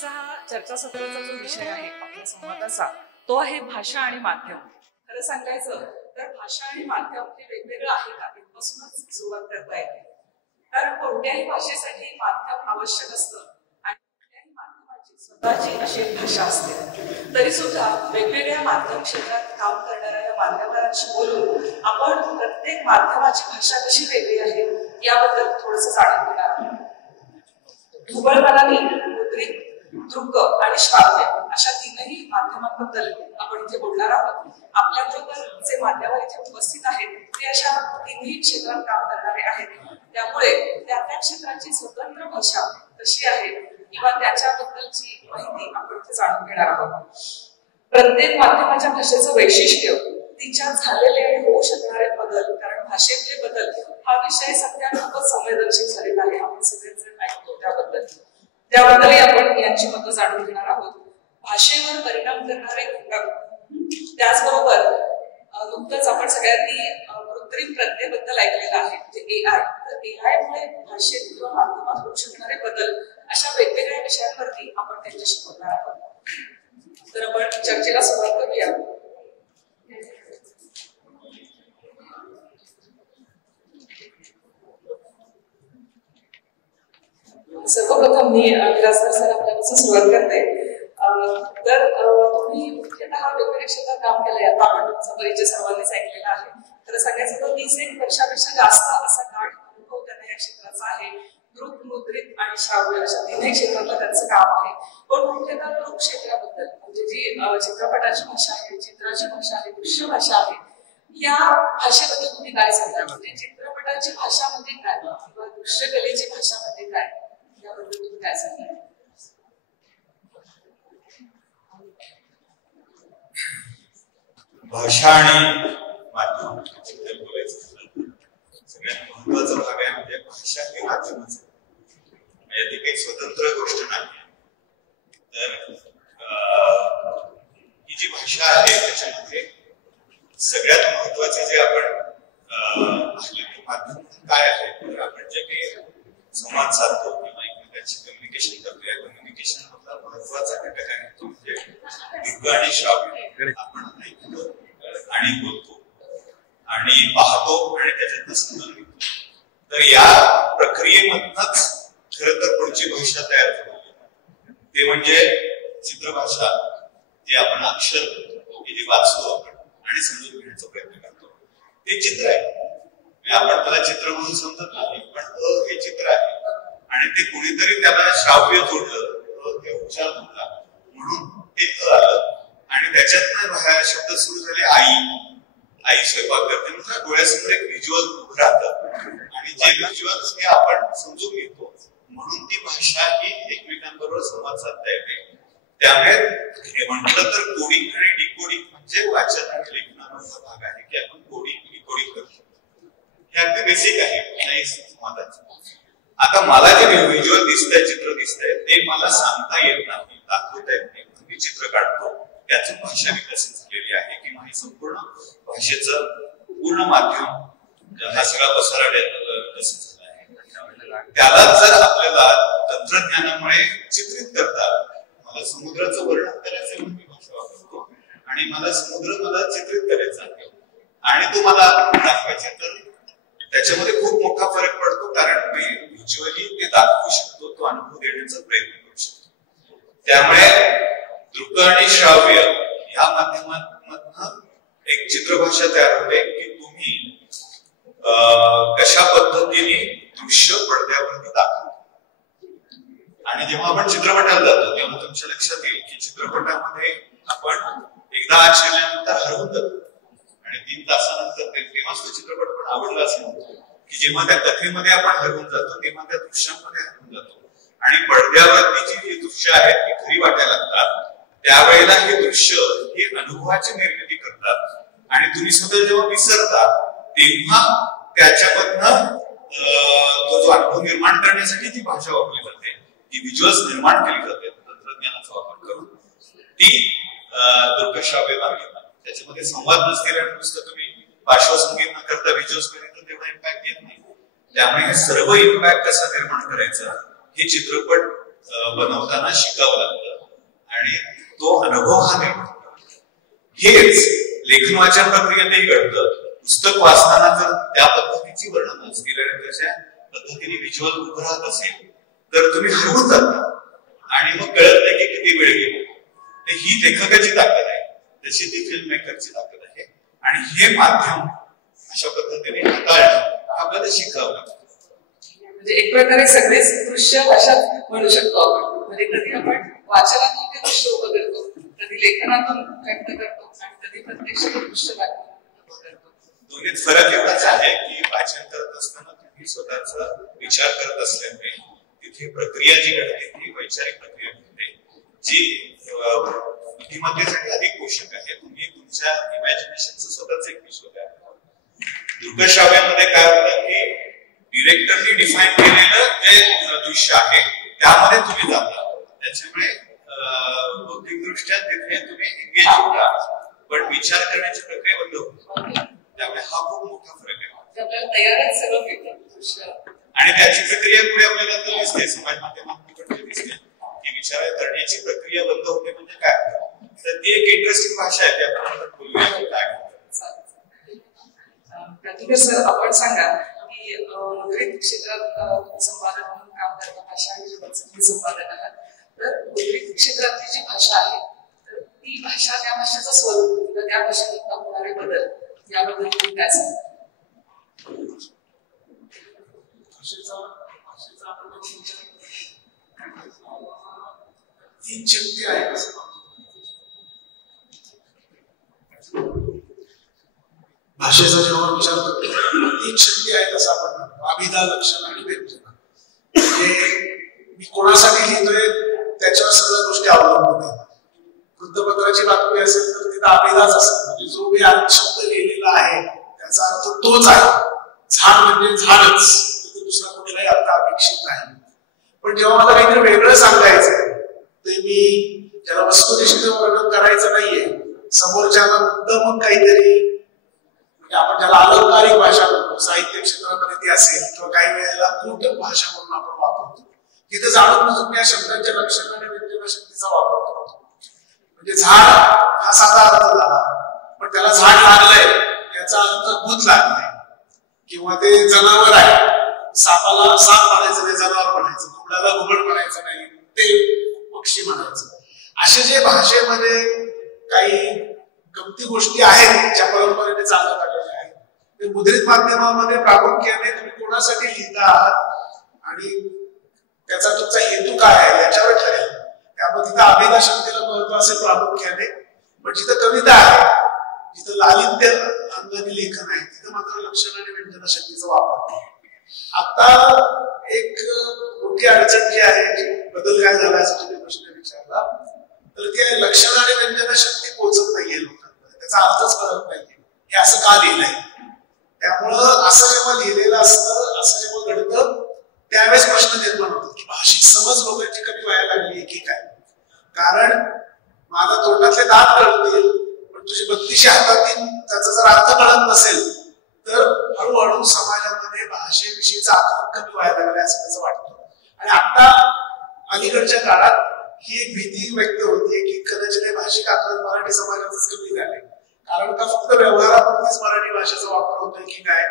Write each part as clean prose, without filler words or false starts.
आजचा हा चर्चासत्राचा जो विषय आहे आपल्या संवादाचा तो आहे भाषा आणि माध्यम. खरं सांगायचं तर भाषा आणि माध्यम हे वेगवेगळं आहे का इथपासूनच सुरुवात करता येते. कारण कोणत्याही भाषेसाठी माध्यम आवश्यक असतं आणि कोणत्याही माध्यमाची स्वतःची अशी भाषा असते. तरी सुद्धा वेगवेगळ्या माध्यम क्षेत्रात काम करणाऱ्या या मान्यवरांशी बोलून आपण प्रत्येक माध्यमाची भाषा कशी वेगळी आहे याबद्दल थोडंसं जाणून घेणार आहोत. ढोबळमानाने मुद्रित, दृक आणि श्राव्य अशा तीनही माध्यमांबद्दल आपण इथे बोलणार आहोत. आपल्याबरोबर जे मान्यवर इथे उपस्थित आहेत ते अशा तिन्ही क्षेत्रात काम करणारे आहेत. त्यामुळे त्या क्षेत्राची स्वतंत्र भाषा कशी आहे किंवा त्याच्याबद्दलची माहिती आपण इथे जाणून घेणार आहोत. प्रत्येक माध्यमाच्या भाषेचं वैशिष्ट्य, तिच्यात झालेले आणि होऊ शकणारे बदल, कारण भाषेतले बदल हा विषय सध्या खूपच संवेदनशील झालेला आहे. आपण सगळेजण ऐकतो त्याबद्दलही आपण यांची मतं जाणून घेणार आहोत. भाषेवर परिणाम करणारे घटक, त्याचबरोबर नुकतंच आपण सगळ्यांनी कृत्रिम प्रज्ञेबद्दल ऐकलेलं आहे, म्हणजे एआय. तर एआय मुळे भाषेत किंवा माध्यमात होऊ शकणारे बदल अशा वेगवेगळ्या विषयांवरती आपण त्यांच्याशी बोलणार आहोत. तर आपण चर्चेला सुरुवात करूया. सर्वप्रथम मी विलासदार सर आपल्यापासून सुरुवात करते. तर तुम्ही मुख्यतः वेगवेगळ्या क्षेत्रात काम केलंय. आता आपण तुमचा परिचय सर्वांनीच ऐकलेला आहे. तर सांगायचं तर 30 वर्षापेक्षा जास्त असा गाढ अनुभव त्यांना या क्षेत्राचा आहे. दृक, मुद्रित आणि श्राव्य अशा तिन्ही क्षेत्रातलं त्यांचं काम आहे. पण मुख्यतः दृक क्षेत्राबद्दल, म्हणजे जी चित्रपटाची भाषा आहे, चित्राची भाषा आहे, दृश्य भाषा आहे, या भाषेबद्दल तुम्ही काय सांगता? म्हणजे चित्रपटाची भाषा म्हणजे काय किंवा दृश्यकलेची भाषा म्हणजे काय याबद्दल तुम्ही काय सांगता? भाषा आणि माध्यम बोलायचं सगळ्यात महत्वाचा भाग आहे. म्हणजे भाषा हे माध्यमच आहे, म्हणजे ती काही स्वतंत्र गोष्ट नाही. तर ही जी भाषा आहे त्याच्यामध्ये सगळ्यात महत्वाचे जे आपण माध्यम काय आहे, तर आपण जे काही संवाद साधतो किंवा एकमेकांशी कम्युनिकेशन करतो, या कम्युनिकेशन मधला महत्वाचा घटक आहे तो म्हणजे दृक आणि श्राव्य. आपण ऐकतो आणि बोलतो आणि पाहतो आणि त्याच्यातनं समजून घेतो. तर या प्रक्रियेमधनच खरं तर पुढची भाषा तयार होते, ते म्हणजे चित्रभाषा, जे आपण अक्षर करतो की जे वाचतो आपण आणि समजून घेण्याचा प्रयत्न करतो, ते चित्र आहे. आपण त्याला चित्र म्हणून समजत नाही, पण हे चित्र आहे आणि ते कुणीतरी त्याला श्राव्य जोडलं, ते उच्चार जोडला म्हणून ते आलं आणि त्याच्यातनं शब्द सुरू झाले. आई स्वयंपाक करते म्हणजे डोळ्यासमोर एक व्हिज्युअल उभं राहतं आणि जे व्हिज्युअल्स हे आपण समजून घेतो, म्हणून ती भाषा ही एकमेकांबरोबर संवाद साधता येते. त्यामुळे म्हटलं तर कोडिंग आणि डिकोडिंग म्हणजे वाचन आणि लेखनाचा भाग आहे की आपण कोडिंग डिकोडिंग करतो. हे अगदी बेसिक आहे नाही संवादाचं. आता मला जे व्हिज्युअल दिसतंय, चित्र दिसतंय, ते मला सांगता येत नाही, दाखवता येत नाही. मी चित्र काढतो, त्यातून भाषा विकसित झालेली आहे की माझी संपूर्ण भाषेचं पूर्ण माध्यम हा सगळा पसारा विकसित झाला आहे. त्याला जर आपल्याला तंत्रज्ञानामुळे चित्रित करतात, मला समुद्राचं वर्णन करायचं म्हणून मी भाषा वापरतो आणि मला समुद्र मला चित्रित करायचा आहे आणि तो मला दाखवायचा, तर त्याच्यामध्ये खूप मोठा फरक पडतो. कारण मी व्हिज्युअली ते दाखवू शकतो, तो अनुभव देण्याचा प्रयत्न करू शकतो. त्यामुळे दृक आणि श्राव्य या माध्यमातून एक चित्रभाषा तयार होते की तुम्ही कशा पद्धतीने दृश्य पडद्यावरती दाखवतो. आणि जेव्हा आपण चित्रपटाला जातो तेव्हा तुमच्या लक्षात येईल की चित्रपटामध्ये आपण एकदा आत शिरल्यानंतर हरवून जातो आणि 3 तासानंतर तेव्हाच तो चित्रपट पण आवडला असेल की जेव्हा त्या कथेमध्ये आपण हरवून जातो, तेव्हा त्या दृश्यांमध्ये हरवून जातो आणि पडद्यावरती जी दृश्य आहेत ती खरी वाटायला लागतात. त्यावेळेला हे दृश्य हे अनुभवाची निर्मिती करतात आणि तुम्ही स्वतः जेव्हा विसरता तेव्हा त्याच्यामधनं तो जो अनुभव निर्माण करण्यासाठी जी भाषा वापरली जाते, जी व्हिज्युअल्स निर्माण केली जाते तंत्रज्ञानाचा वापर करून, ती दृकश्राव्य माध्यम. त्याच्यामध्ये संवाद नसतील आणि नुसतं तुम्ही पार्श्वसंगीत न करता व्हिज्युअल्स पर्यंत तेवढा इम्पॅक्ट येत नाही. त्यामुळे हे सर्व इम्पॅक्ट कसा निर्माण करायचा हे चित्रपट बनवताना शिकावं लागतं आणि तो अनुभव हा निर्माण. हेच लेखन वाचन प्रक्रियेतही घडतं. पुस्तक वाचताना जर त्या पद्धतीची वर्णन असतील आणि त्याच्या पद्धतीने व्हिज्युअल उभं राहत असेल तर तुम्ही हरवून जाता आणि मग कळत नाही की किती वेळ गेला. ही लेखकाची ताकद आहे, तशी ती फिल्म मेकरची ताकद आहे. आणि हे माध्यम अशा पद्धतीने हाताळणं आपल्याला शिकावं लागतं. म्हणजे एक प्रकारे सगळेच दृश्य भाषा म्हणू शकतो आपण. म्हणजे कधी आपण वाचनातून ते दृश्य उभं करतो, कधी लेखनातून व्यक्त करतो आणि कधी प्रत्यक्ष दृश्य दाखवतो. दोन्हीत फरक एवढाच आहे की वाचन करत असताना तुम्ही स्वतःचा विचार करत असल्यामुळे तिथे प्रक्रिया जी घडते ती वैचारिक प्रक्रिया घडते, जी बुद्धिमत्तेसाठी अधिक पोषक आहे. तुम्ही तुमच्या इमॅजिनेशनचं स्वतःच एक विश्व तयार करता. दृकश्राव्यामध्ये काय होतं की डिरेक्टरनी डिफाईन केलेलं जे दृश्य आहे त्यामध्ये तुम्ही जाता, त्याच्यामुळे बौद्धिकदृष्ट्या तिथे तुम्ही एंगेज होता, पण विचार करण्याची प्रक्रिया बंद होते. त्यामुळे हा खूप मोठा फरक आहे. आपल्याला तयारच सगळं मिळतं आणि त्याची प्रक्रिया पुढे आपल्याला तर दिसते, समाज माध्यमातून पण दिसते की विचार करण्याची प्रक्रिया बंद होते. म्हणजे काय, तर ती एक इंटरेस्टिंग भाषा आहे, ते आपण बोलूया काय. प्रतिभा सर, आपण सांगा की मुद्रित क्षेत्रात संपादक म्हणून काम करता, भाषा आणि संपादक आहात. तर मुद्रित क्षेत्रातली जी भाषा आहे तर ती भाषा, त्या भाषेचं स्वरूप, त्या भाषेत होणारे बदल याबद्दल तुम्ही काय सांगा? तीन शक्ती आहेत भाषेचा जेव्हा विचार करतो. तीन शक्ती आहेत असं आपण म्हणतो, अभिधा, लक्षण आणि व्यंजना. मी कोणासाठी लिहितोय त्याच्यावर सगळ्या गोष्टी अवलंबून आहेत. वृत्तपत्राची बातमी असेल तर तिथं अभिधाच असेल, म्हणजे जो मी शब्द लिहिलेला आहे त्याचा अर्थ तोच आहे. झाड म्हणजे झाडच, दुसरा कुठलाही अर्थ अपेक्षित नाही. पण जेव्हा मला काहीतरी वेगळं सांगायचंय, ते मी ज्याला वस्तुनिष्ठ वर्णन करायचं नाहीये, समोरच्याला मुद्दामून काहीतरी, म्हणजे आपण ज्याला अलंकारिक भाषा म्हणतो, साहित्य क्षेत्रामध्ये ती असेल किंवा काही वेळेला कृत भाषा म्हणून आपण वापरतो, तिथे जाणून बुजून या शब्दांच्या लक्षण आणि व्यंजना शक्तीचा वापर करतो. म्हणजे झाड हा साधा अर्थ झाला, पण त्याला झाड लागलंय याचा अर्थ भूत लागलाय, किंवा ते जनावर आहे, सापाला साप म्हणायचं नाही, जनावर म्हणायचं, घुबडाला घुबड म्हणायचं नाही, ते पक्षी म्हणायचं. असे जे भाषेमध्ये काही गमती गोष्टी आहेत ज्या परंपरेने चालत आलेल्या आहेत, ते मुद्रित माध्यमामध्ये प्रामुख्याने तुम्ही कोणासाठी लिहिता आहात आणि त्याचा तुमचा हेतू काय आहे याच्यावर ठरेल. त्यामुळे तिथं अभिधा शक्तीला महत्व असेल प्रामुख्याने. पण जिथं कविता आहे, जिथं लालित्य अंगाने लेखन आहे, तिथं मात्र लक्षण आणि व्यंजना शक्तीचा वापर. आता एक मोठी अडचण जी आहे, बदल काय झाला असा तुम्ही प्रश्न विचारला, तर ते लक्षण आणि व्यंजना शक्ती पोहोचत नाहीये लोकांमध्ये, त्याचा अर्थच कळत नाहीये. हे असं का लिहिलंय? त्यामुळं असं जेव्हा लिहिलेलं असतं, असं जेव्हा घडतं, त्यावेळेस प्रश्न निर्माण होतात की भाषिक समज लोकांची कमी व्हायला लागली की काय. कारण माझा तोंडातले दात कळतील, पण तुझी 32 हातातील त्याचा जर अर्थ कळत नसेल तर हळूहळू समाजामध्ये भाषेविषयीचा आकलन कमी व्हायला लागला असं त्याचं वाटतं. आणि आता अलीकडच्या काळात ही एक भीती व्यक्त होती की कदाचित भाषिक आकलन मराठी समाजातच कमी झाले. कारण का फक्त व्यवहारापुरतीच मराठी भाषेचा वापर होतोय की काय,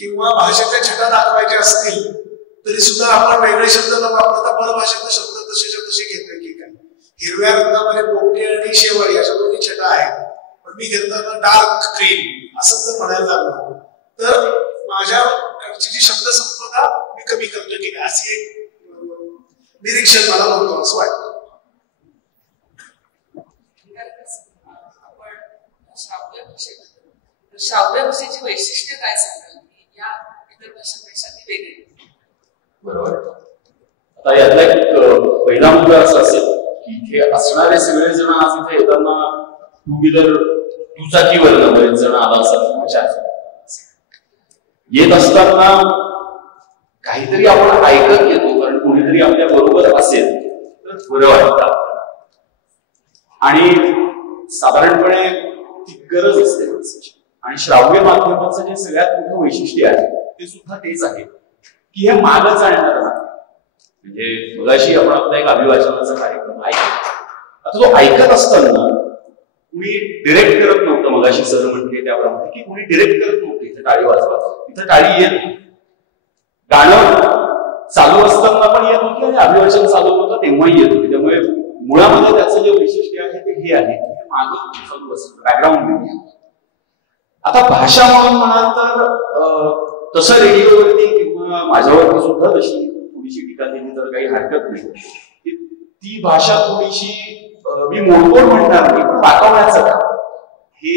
किंवा भाषेच्या छटा दाखवायचे असतील तरी सुद्धा आपण वेगळे शब्द न वापरता परभाषेतले शब्द तसेच्या तसे घेतोय की काय. हिरव्या रंगामध्ये पोपटी आणि शेवळ याच्या दोन्ही छटा आहेत, पण मी घेताना डार्क ग्रीन असं जर म्हणायला लागलो तर माझ्याकडची जी शब्द संपदा मी कमी करतोय की काय, असे एक निरीक्षण मला होतं असं वाटतं. श्राव्य भाषेची वैशिष्ट्य काय सांगाल या इतर भाषांपेक्षा ती वेगळी? बरोबर. आता यातला एक पहिला मुद्दा असा असेल की इथे असणारे सगळे जण आज इथे येताना टू व्हीलर दुचाकीवरनं बरेच जण आला असतात. येत असताना काहीतरी आपण ऐकत येतो, कारण कोणीतरी आपल्या बरोबर असेल तर बरं वाटतं. आणि साधारणपणे ती गरज असते माणसाची. आणि श्राव्य माध्यमाचं जे सगळ्यात मोठं वैशिष्ट्य आहे ते सुद्धा तेच आहे की हे मागं चालणार नाही. म्हणजे मगाशी आपण आपला एक अभिवाचनाचा कार्यक्रम ऐकला. आता तो ऐकत असताना कुणी डिरेक्ट करत नव्हतं. मगाशी सर म्हटले त्याप्रमाणे की कुणी डिरेक्ट करत नव्हतं इथे टाळी वाजवा, इथं टाळी येत. गाणं चालू असताना पण येत होती आणि अभिवाचन चालू होतं तेव्हाही येत होती. त्यामुळे मुळामध्ये त्याचं जे वैशिष्ट्य आहे ते हे आहे की मागं चालू असतं, बॅकग्राऊंड मीडिया. आता भाषा म्हणून म्हणाल तर तसं रेडिओवरती किंवा माझ्यावरती सुद्धा तशी थोडीशी टीका केली तर काही हरकत नाही. ती भाषा थोडीशी मी मोडतोड म्हणणार नाही, पण दाखवण्याचं काम हे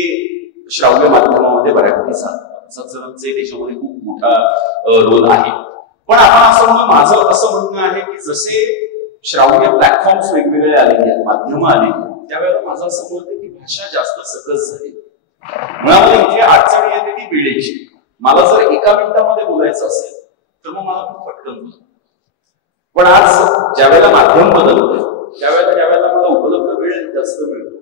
श्राव्य माध्यमामध्ये बऱ्यापैकी सत्संगचे त्याच्यामध्ये खूप मोठा रोल आहे. पण आपण असं म्हणून माझं असं म्हणणं आहे की जसे श्राव्य प्लॅटफॉर्म्स वेगवेगळे आलेले आहेत, माध्यमं आली, त्यावेळेला माझं असं मत आहे की भाषा जास्त सकस झाली. मुळामध्ये इथे अडचण येते ती वेळेची. मला जर एका मिनिटामध्ये बोलायचं असेल तर मग मला खूप पटकन बोलतो. पण आज ज्यावेळेला माध्यम बदलतंय ज्यावेळेला मला उपलब्ध वेळ जास्त मिळतो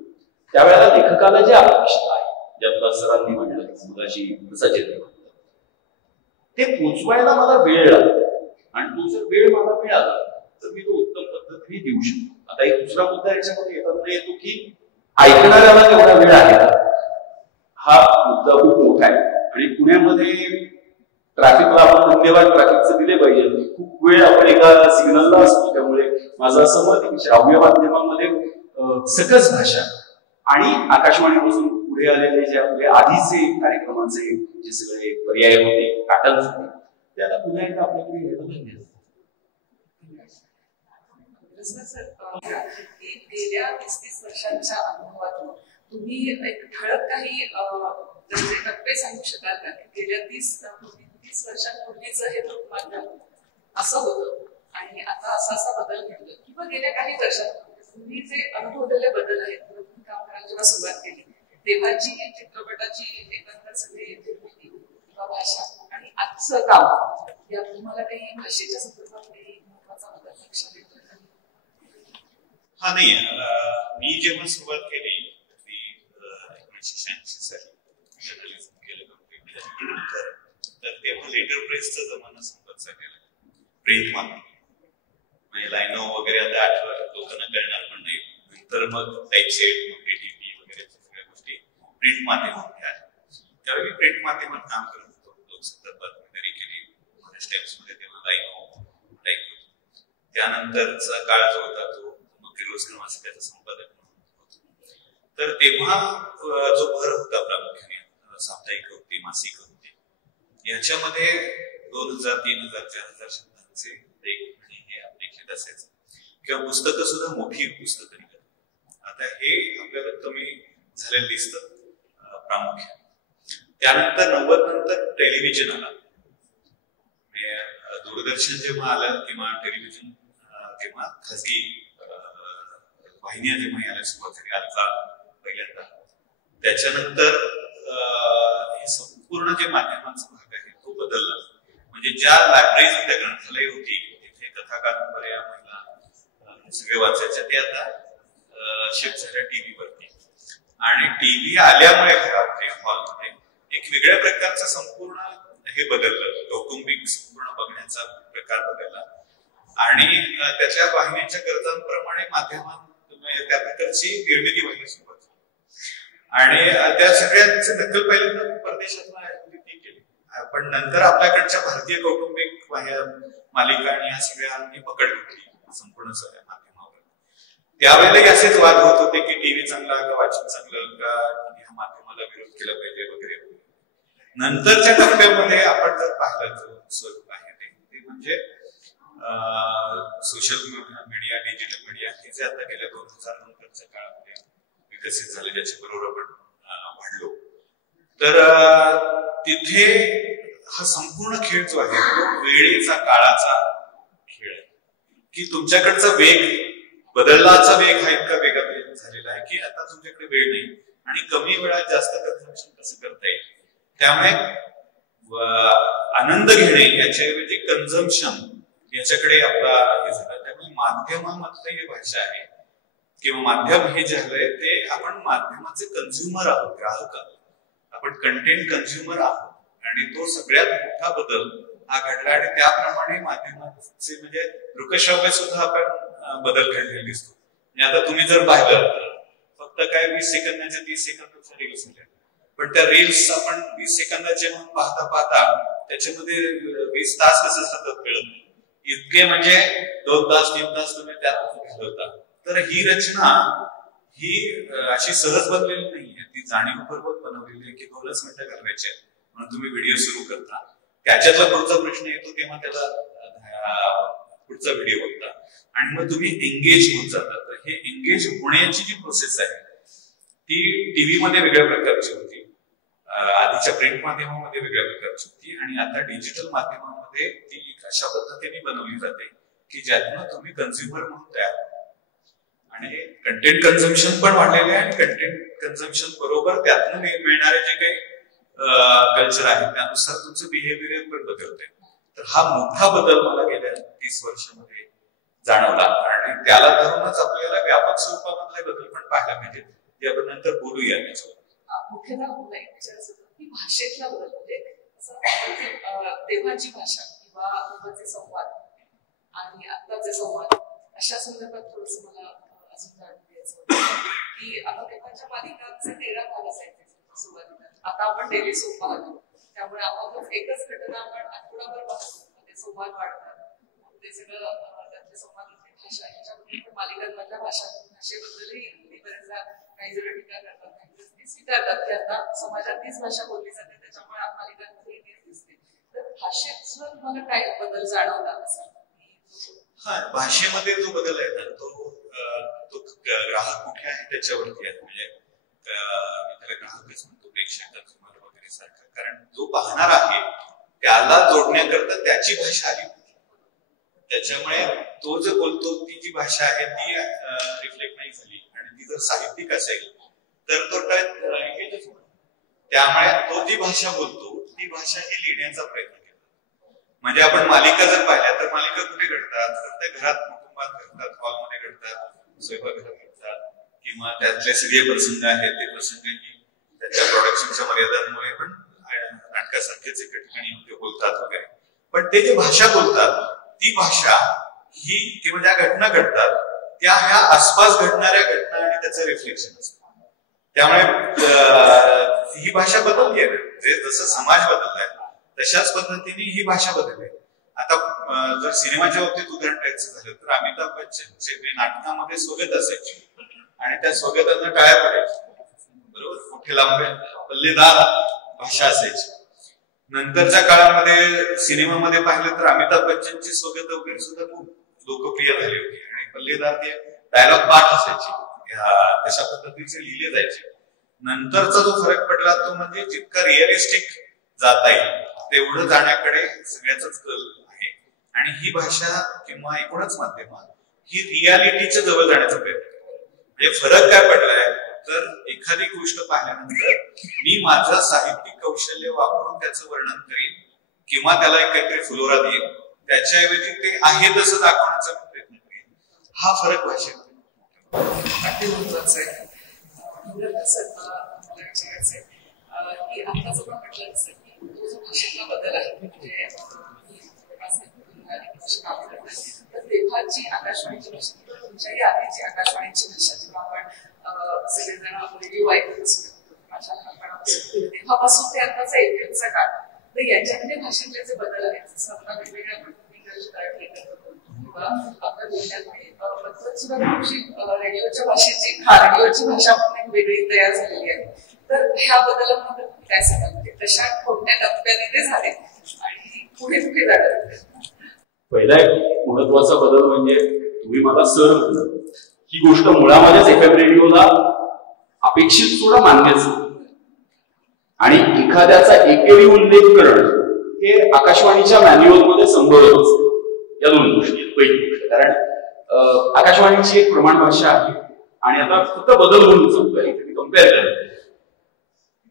त्यावेळेला लेखकाला जे अपेक्षित आहे, जे आपल्या सरांनी म्हणलं मगाशी सचिन, ते पोचवायला मला वेळ लागतो. आणि तो जर वेळ मला मिळाला तर मी तो उत्तम पद्धतीने देऊ शकतो. आता एक दुसरा मुद्दा याच्यामध्ये येताना येतो की ऐकणाऱ्याला तेवढा वेळ आहे का, हा मुद्दा खूप मोठा आहे. आणि पुण्यामध्ये ट्रॅफिकला आपण धन्यवाद ट्रॅफिकचं दिले पाहिजे. खूप वेळ आपण एका सिग्नलला असतो. त्यामुळे माझं असं मत आहे की श्राव्य माध्यमामध्ये सकस भाषा आणि आकाशवाणीपासून पुढे आलेले जे आपले आधीचे कार्यक्रमाचे जे सगळे पर्याय होते, पॅटर्न्स होते, ते आता पुन्हा एकदा आपल्याकडे घ्यायला गेल्या 30 वर्षांच्या अनुभवातून तुम्ही एक ठळक काही टप्पे सांगू शकाल का? गेल्या 30 वर्षांपूर्वीच हे माध्यम असं होतं आणि आता असा बदल घडला, किंवा गेल्या काही वर्षात तुम्ही जे अनुभवलेले बदल आहेत, काम करायला जेव्हा सुरुवात केली तेव्हाची चित्रपटाची एकंदर सगळी निर्मिती किंवा भाषा आणि आजचं काम, या तुम्हाला काही भाषेच्या संदर्भात काही महत्वाचा बदल लक्षात येतो? हा, नाही, मी जेव्हा सुरुवात केली 1986 साली जर्नलिझम केलं कंप्लीट, तर तेव्हा लेटर प्रेसचा जमाना संपत झालेला. प्रिंट माध्यम म्हणजे लाईनो वगैरे आता लोकांना कळणार पण नाही. नंतर मग टाईपसेट, ATP वगैरे सगळ्या गोष्टी प्रिंट माध्यमामध्ये आल्या. त्यावेळी मी प्रिंट माध्यमात काम करत होतो. लोकसत्ता बातमीदारी केली, स्टेप्समध्ये तेव्हा लाईनो टाईप होती. त्यानंतरचा काळ जो होता तो किर्लोस्कर मासिकाचा संपादक होतो. तर तेव्हा जो भर होता प्रामुख्याने साप्ताहिक होती, मासिक होती, याच्यामध्ये 2000, 3000, 4000 शब्दांचे लेख हे अपेक्षित असायचं. किंवा पुस्तकं सुद्धा मोठी पुस्तकं निघत. आता हे आपल्याला कमी झालेलं दिसतं प्रामुख्याने. त्यानंतर 90 नंतर टेलिव्हिजन आला. दूरदर्शन जेव्हा आलं किंवा टेलिव्हिजन तेव्हा खासगी वाहिन्या जेव्हा यायला सुरुवात झाली, आजचा पहिल्यांदा, त्याच्यानंतर हे संपूर्ण जे माध्यमांचा भाग आहे तो बदलला. म्हणजे ज्या लायब्ररीज होत्या, ग्रंथालय होती, तिथे कथा, कादंबऱ्या, महिला सगळे वाचायचे, ते आता शिफ्ट झाल्या टीव्हीवरती. आणि टीव्ही आल्यामुळे घरामध्ये, हॉलमध्ये एक वेगळ्या प्रकारचं संपूर्ण हे बदललं. कौटुंबिक संपूर्ण बघण्याचा प्रकार बदलला आणि त्याच्या वाहिन्यांच्या गरजांप्रमाणे माध्यमात त्या प्रकारची निर्मिती व्हायला सुरुवात झाली. आणि त्या सगळ्यांचे दखल पहिल्यांदा परदेशातून ती केली. पण नंतर आपल्याकडच्या भारतीय कौटुंबिक मालिका आणि या सगळ्यांनी पकड घेतली संपूर्ण सगळ्या माध्यमावर. त्यावेळेला असेच वाद होत होते की टीव्ही चांगला का वाचन चांगलं का, ह्या माध्यमाला विरोध केला पाहिजे वगैरे. नंतरच्या टप्प्यामध्ये आपण जर पाहिलं जो स्वरूप आहे ते म्हणजे सोशल मीडिया, डिजिटल मीडिया हे जे आता गेल्या 2000 नंतरच्या काळामध्ये विकसित झाले, ज्याच्या बरोबर आपण वाढलो, तर तिथे हा संपूर्ण खेळ जो आहे तो वेळेचा, काळाचा खेळ आहे. की तुमच्याकडचा वेग बदलण्याचा वेग हा इतका वेगात झालेला आहे की आता तुमच्याकडे वेळ नाही आणि कमी वेळात जास्त कन्झम्पशन कसं करता येईल. त्यामुळे आनंद घेणे याच्याऐवजी कन्झम्पशन याच्याकडे आपला हे झालं. त्यामुळे माध्यमामधली ही भाषा आहे किंवा माध्यम हे जे आहे ते आपण माध्यमाचे कन्झ्युमर आहोत, ग्राहक आहोत. आपण कंटेंट कन्झ्युमर आहोत आणि तो सगळ्यात मोठा बदल हा घडला आणि त्याप्रमाणे माध्यमाचे म्हणजे दृकश्राव्य सुद्धा आपण बदल घडलेला दिसतो. म्हणजे आता तुम्ही जर पाहिलं तर फक्त काय 20 सेकंदाच्या 30 सेकंदाच्या रील्स होत्या, पण त्या रील्स आपण 20 सेकंदाचे म्हणून पाहता पाहता त्याच्यामध्ये 20 तास कसं सतत कळत नाही, इतके म्हणजे 2 तास 3 तास तुम्ही त्यात घालवता. तर ही रचना ही अशी सहज बनलेली नाहीये, ती जाणीवपूर्वक बनवलेली आहे की 2च मिनिटं घालवायचे म्हणून तुम्ही व्हिडिओ सुरू करता. त्याच्यातला पुढचा प्रश्न येतो तेव्हा त्याला पुढचा व्हिडिओ बघता आणि मग तुम्ही एंगेज होत जाता. तर हे एंगेज होण्याची जी प्रोसेस आहे ती टीव्ही मध्ये वेगळ्या प्रकारची होती, आधीच्या प्रिंट माध्यमामध्ये वेगळ्या प्रकारची होती आणि आता डिजिटल माध्यमामध्ये ती अशा पद्धतीने बनवली जाते की ज्यातनं तुम्ही कन्झ्युमर म्हणून तयार आणि कंटेंट कन्झम्पशन पण वाढलेले आहे आणि कंटेंट कन्झम्पशन बरोबर त्यातनं मिळणारे जे काही कल्चर आहे त्यानुसार तुमचं बिहेवियर पण बदलते. तर हा मोठा बदल मला गेल्या 30 वर्षामध्ये जाणवला आणि त्याला धरूनच आपल्याला व्यापक स्वरूपामधले बदल पण पाहायला पाहिजेत, जे आपण नंतर बोलूया. मुख्यतः भाषेतला बदल म्हणजे तेव्हाची भाषा किंवा तेव्हाचे संवाद आणि आत्ताचे संवाद अशा संदर्भात थोडस मला अजून जाणून घ्यायचं होतं की आता तेव्हाच्या मालिकांचे 13 भाग असायचे सुरुवातीला, आता आपण डेली सोप पाहतो त्यामुळे आपण एकच घटना आपण आठवडाभर पाहतो, ते संवाद वाढतात, ते सगळं त्यातले संवादातली भाषा ह्याच्यामध्ये पण मालिकांमधल्या भाषेबद्दलही बरेचदा काही जण टीका करतात, काही जण स्वीकारतात की आता समाजात तीच भाषा बोलली जाते त्याच्यामुळे मालिकांमध्ये तीच दिसते. तर भाषेत सुद्धा तुम्हाला काय बदल जाणवला असं? हा, भाषेमध्ये जो बदल आहे ना तो ग्राहक कुठे आहे त्याच्यावरती आहे. म्हणजे त्याला ग्राहकच म्हणतो, प्रेक्षक कन्झ्युमर वगैरे सारखं, कारण जो पाहणार आहे त्याला जोडण्याकरता त्याची भाषा आली, त्याच्यामुळे तो जो बोलतो ती जी भाषा आहे ती रिफ्लेक्ट नाही झाली आणि ती जर साहित्यिक असेल तर तो एंगेजच होणार. त्यामुळे तो जी भाषा बोलतो ती भाषा ही लिहिण्याचा प्रयत्न केला. म्हणजे आपण मालिका जर पाहिल्या तर मालिका कुठे घडतात, तर ते घरात कुटुंबात घडतात, हॉलमध्ये घडतात, स्वयंपाकघरात घडतात किंवा त्यातले सगळे प्रसंग आहेत ते प्रसंग त्याच्या प्रोडक्शनच्या मर्यादांमुळे पण नाटकासारखेच एका ठिकाणी ते बोलतात वगैरे. पण ते जे भाषा बोलतात ती भाषा ही किंवा ज्या घटना घडतात त्या ह्या आसपास घडणाऱ्या घटना आणि त्याचं रिफ्लेक्शन असतं. त्यामुळे ही भाषा बदलली आहे, जसं समाज बदललाय तशाच पद्धतीने ही भाषा बदलली. आता जर सिनेमाच्या बाबतीत उदाहरण द्यायचं झालं तर अमिताभ बच्चनचे नाटकामध्ये स्वगत असायची आणि त्या स्वगतांना टाळ्या पडायच्या, बरोबर, मोठे लांबे पल्लेदार भाषा असायची. नंतरच्या काळामध्ये सिनेमामध्ये पाहिलं तर अमिताभ बच्चनची स्वगत वगैरे सुद्धा खूप लोकप्रिय झाली होती आणि पल्लेदार ते डायलॉग पाठ असायचे, तशा पद्धतीचे लिहिले जायचे. नंतरचा जो फरक पडला तो म्हणजे जितका रिअलिस्टिक जाता येईल तेवढं जाण्याकडे सगळ्याच कल आहे आणि ही भाषा किंवा एकूणच माध्यम ही रियालिटीच्या जवळ जाण्याचा प्रयत्न करते. म्हणजे फरक काय पडलाय तर एखादी गोष्ट पाहिल्यानंतर मी माझं साहित्यिक कौशल्य वापरून त्याचं वर्णन करीन किंवा त्याला एक काहीतरी फुलोरा देईन, त्याच्याऐवजी ते आहे तसं दाखवण्याचा प्रयत्न करीन. हा फरक भाषेमध्ये अगदी महत्वाचं आहे. की आता जर म्हटलं असेल की तो जो भाषेतला बदल आहे म्हणजे तर तेव्हाची आकाशवाणीची भाषा किंवा तुमच्याही आधीची आकाशवाणीची भाषा जेव्हा आपण सगळेजण रेडिओ ऐकत असतो तेव्हापासून ते आताचा एप्रिलचा काळ, तर याच्यामध्ये भाषेतले जे बदल आहेत जसं आपला वेगवेगळ्या किंवा आपल्या बोलण्यामध्ये पद्धत सुद्धा रेडिओच्या भाषेची रेडिओची भाषा पण वेगळी तयार झालेली आहे. तर ह्या बदलामध्ये काय सांगाल, तशा कोणत्या टप्प्याने ते झाले आणि पुढे कुठे जातात? पहिला एक महत्वाचा बदल म्हणजे तुम्ही मला सर म्हणलं ही गोष्ट मुळामध्येच एफएम रेडिओला अपेक्षित सुद्धा मान्यच आणि एखाद्याचा एकेरी उल्लेख करणं हे आकाशवाणीच्या मॅन्युअल मध्ये संभवत असते. या दोन गोष्टी आहेत. पहिली गोष्ट कारण आकाशवाणीची एक प्रमाण भाषा आहे आणि आता फक्त बदल होऊन चालतोय कम्पेअर करायचं.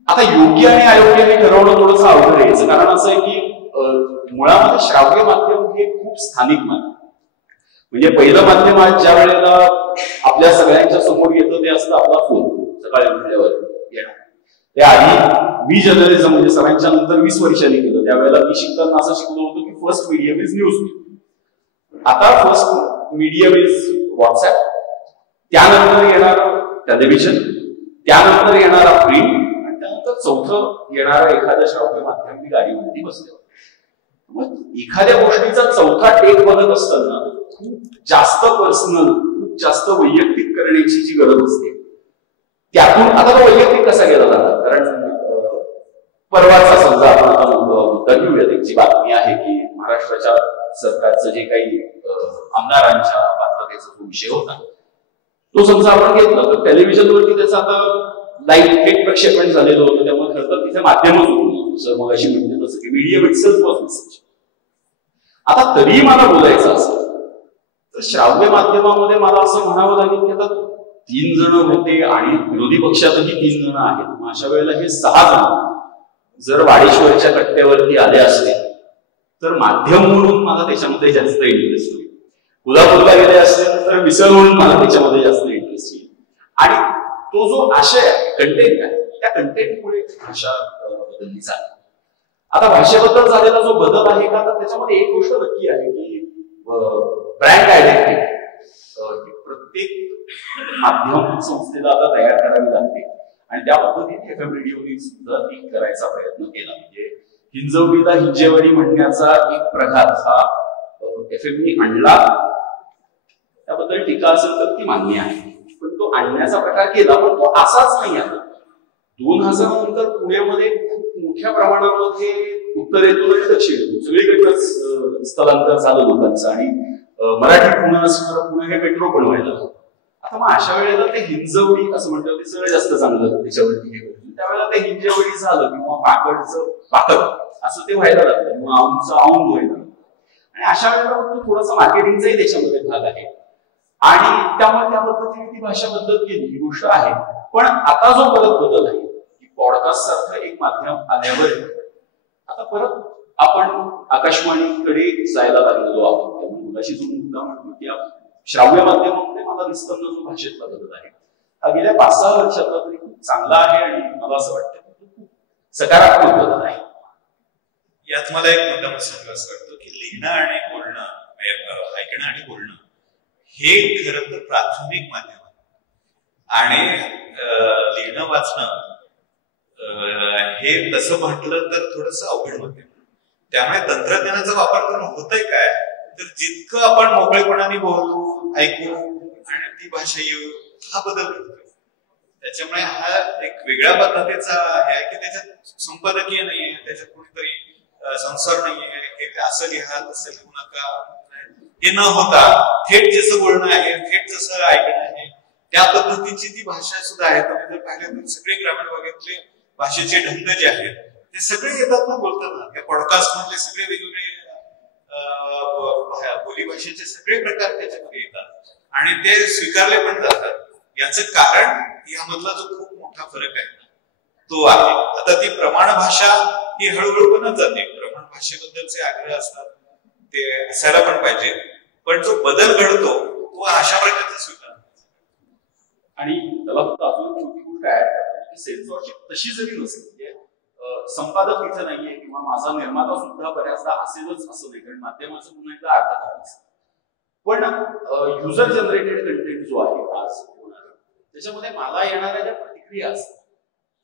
आता योग्य आणि अयोग्य ठरवणं थोडंसं अवघड आहे, कारण असं आहे की मुळामध्ये श्राव्य माध्यम हे खूप स्थानिक माध्यम, म्हणजे पहिलं माध्यम आज ज्या वेळेला आपल्या सगळ्यांच्या समोर येतं ते असतं आपला फोन, सकाळी उठल्यावर येणं. ते आधी मी जर्नलिझम म्हणजे सरांच्या नंतर 20 वर्षांनी केलं. त्यावेळेला मी शिकताना असं शिकलो होतो की फर्स्ट मीडियम इज न्यूज. आता फर्स्ट मीडियम इज व्हॉट्सअप, त्यानंतर येणार टेलिव्हिजन, त्यानंतर येणारा प्रिंट, आणि त्यानंतर चौथं येणारा एखादं श्राव्य माध्यम मी गाडीवरती बसले. मग एखाद्या गोष्टीचा चौथा टेक बघत असताना खूप जास्त पर्सनल, खूप जास्त वैयक्तिक करण्याची जी गरज असते, त्यातून आता तो वैयक्तिक कसा गेला जाणार. कारण परवाचा समजा आपण आता मुद्दा घेऊयात, एक जी बातमी आहे की महाराष्ट्राच्या सरकारचं जे काही आमदारांच्या पात्रतेचा जो विषय होता तो समजा आपण घेतला तर टेलिव्हिजनवरती त्याचा आता लाईव्ह थेट प्रक्षेपण झालेलं होतं. त्यामुळे खरं तर तिथे माध्यमच होतं सर मग अशी म्हणते तसं की मीडियम इटसेल्फ वॉज मेसेज. आता तरी मला बोलायचं असं तर श्राव्य माध्यमामध्ये मला असं म्हणावं लागेल की आता 3 जण होते आणि विरोधी पक्षातही 3 जण आहेत. मग अशा वेळेला हे 6 जण जर वाडेश्वरच्या कट्ट्यावरती आले असते तर माध्यम म्हणून मला त्याच्यामध्ये जास्त इंटरेस्ट होईल. कोल्हापूरला गेले असते तर मिसळ म्हणून मला त्याच्यामध्ये जास्त इंटरेस्ट येईल. आणि तो जो आशय आहे, कंटेंट आहे, त्या कंटेंटमुळे भाषा बदलली जाते. आता भाषेबद्दल झालेला जो बदल आहे का तर त्याच्यामध्ये एक गोष्ट नक्की आहे की ब्रँड आयडेंटिटी प्रत्येक माध्यम संस्थेला आता तयार करावी लागते. आणि त्या पद्धतीने FM रेडिओने सुद्धा ती करायचा प्रयत्न केला. म्हणजे हिंजवडीला हिंजेवाडी म्हणण्याचा एक प्रकार हा FMने आणला. त्याबद्दल टीका असेल तर ती मान्य आहे, पण तो आणण्याचा प्रकार केला, पण तो असाच नाही आला. 2000 नंतर पुण्यामध्ये खूप मोठ्या प्रमाणामध्ये उत्तरेतून आणि दक्षिणेतून सगळीकडे स्थलांतर झालं लोकांचं आणि मराठी पुणे असणारं पुणे हे मेट्रो पण व्हायला लागलं. आता मग अशा वेळेला ते हिंजवडी असं म्हटलं ते सगळं जास्त चांगलं त्याच्यावरती हे करतो. त्यावेळेला ते हिंजवडी झालं किंवा पाकडचं पाकड असं ते व्हायला लागलं किंवा आमचं औंध व्हायला लागलं. आणि अशा वेळेला थोडासा मार्केटिंगचाही त्याच्यामध्ये भाग आहे आणि त्यामुळे त्या पद्धतीने ती भाषा बदलत गेली ही गोष्ट आहे. पण आता जो परत बदल आहे की पॉडकास्ट सारखं एक माध्यम आल्यावर आता परत आपण आकाशवाणीकडे जायला लागलेलो आहोत. त्यामुळे मुलाशी जो मुद्दा म्हणतो की श्राव्य माध्यमामध्ये मला दिसताना जो भाषेतला बदल आहे हा गेल्या 5-6 वर्षातला तरी खूप चांगला आहे आणि मला असं वाटतं की खूप सकारात्मक बदल आहे. यात मला एक मुद्दा सांगायचं वाटतं की लिहिणं आणि बोलणं, ऐकणं आणि बोलणं हे खरं तर प्राथमिक माध्यम आहे. आणि लिहिणं वाचणं हे तसं म्हटलं तर थोडस अवघड होते. त्यामुळे तंत्रज्ञानाचा वापर करून होतंय काय तर जितकं आपण मोकळेपणाने बोलू, ऐकू आणि ती भाषा येऊ हा बदल घडतोय. त्याच्यामुळे हा एक वेगळ्या पद्धतीचा हे आहे की त्याच्यात संपादकीय नाहीये, त्याच्यात कोणीतरी संसार नाहीये की असं लिहा तसं लिहू नका, हे न होता थेट जसं बोलणं आहे, थेट जसं ऐकणं आहे त्या पद्धतीची ती भाषा सुद्धा आहे. तुम्ही जर पाहिलं तर सगळे ग्रामीण भागातले भाषेचे ढंग जे आहेत ते सगळे येतात ना बोलताना. या पॉडकास्ट मधले सगळे वेगवेगळे बोलीभाषेचे सगळे प्रकार त्याच्यामध्ये येतात आणि ते स्वीकारले पण जातात. याचं कारण यामधला जो खूप मोठा फरक आहे तो आहे. आता ती प्रमाण भाषा ही हळूहळू बनत जाते. प्रमाण भाषेबद्दलचे आग्रह असतात ते असायला पण पाहिजे, पण जो बदल घडतो तो अशा प्रकारचा स्वीकार. आणि त्याला फक्त अजून छोटी गोष्ट आहे, सेन्सॉरशिप तशी जरी नसते म्हणजे संपादक इथे नाहीये किंवा माझा निर्माता सुद्धा बऱ्याचदा असेलच असं नाही, कारण माध्यमाचं पुन्हा एकदा अर्थ करायचं. पण युजर जनरेटेड कंटेंट जो आहे आज त्याच्यामध्ये मला येणाऱ्या ज्या प्रतिक्रिया असतात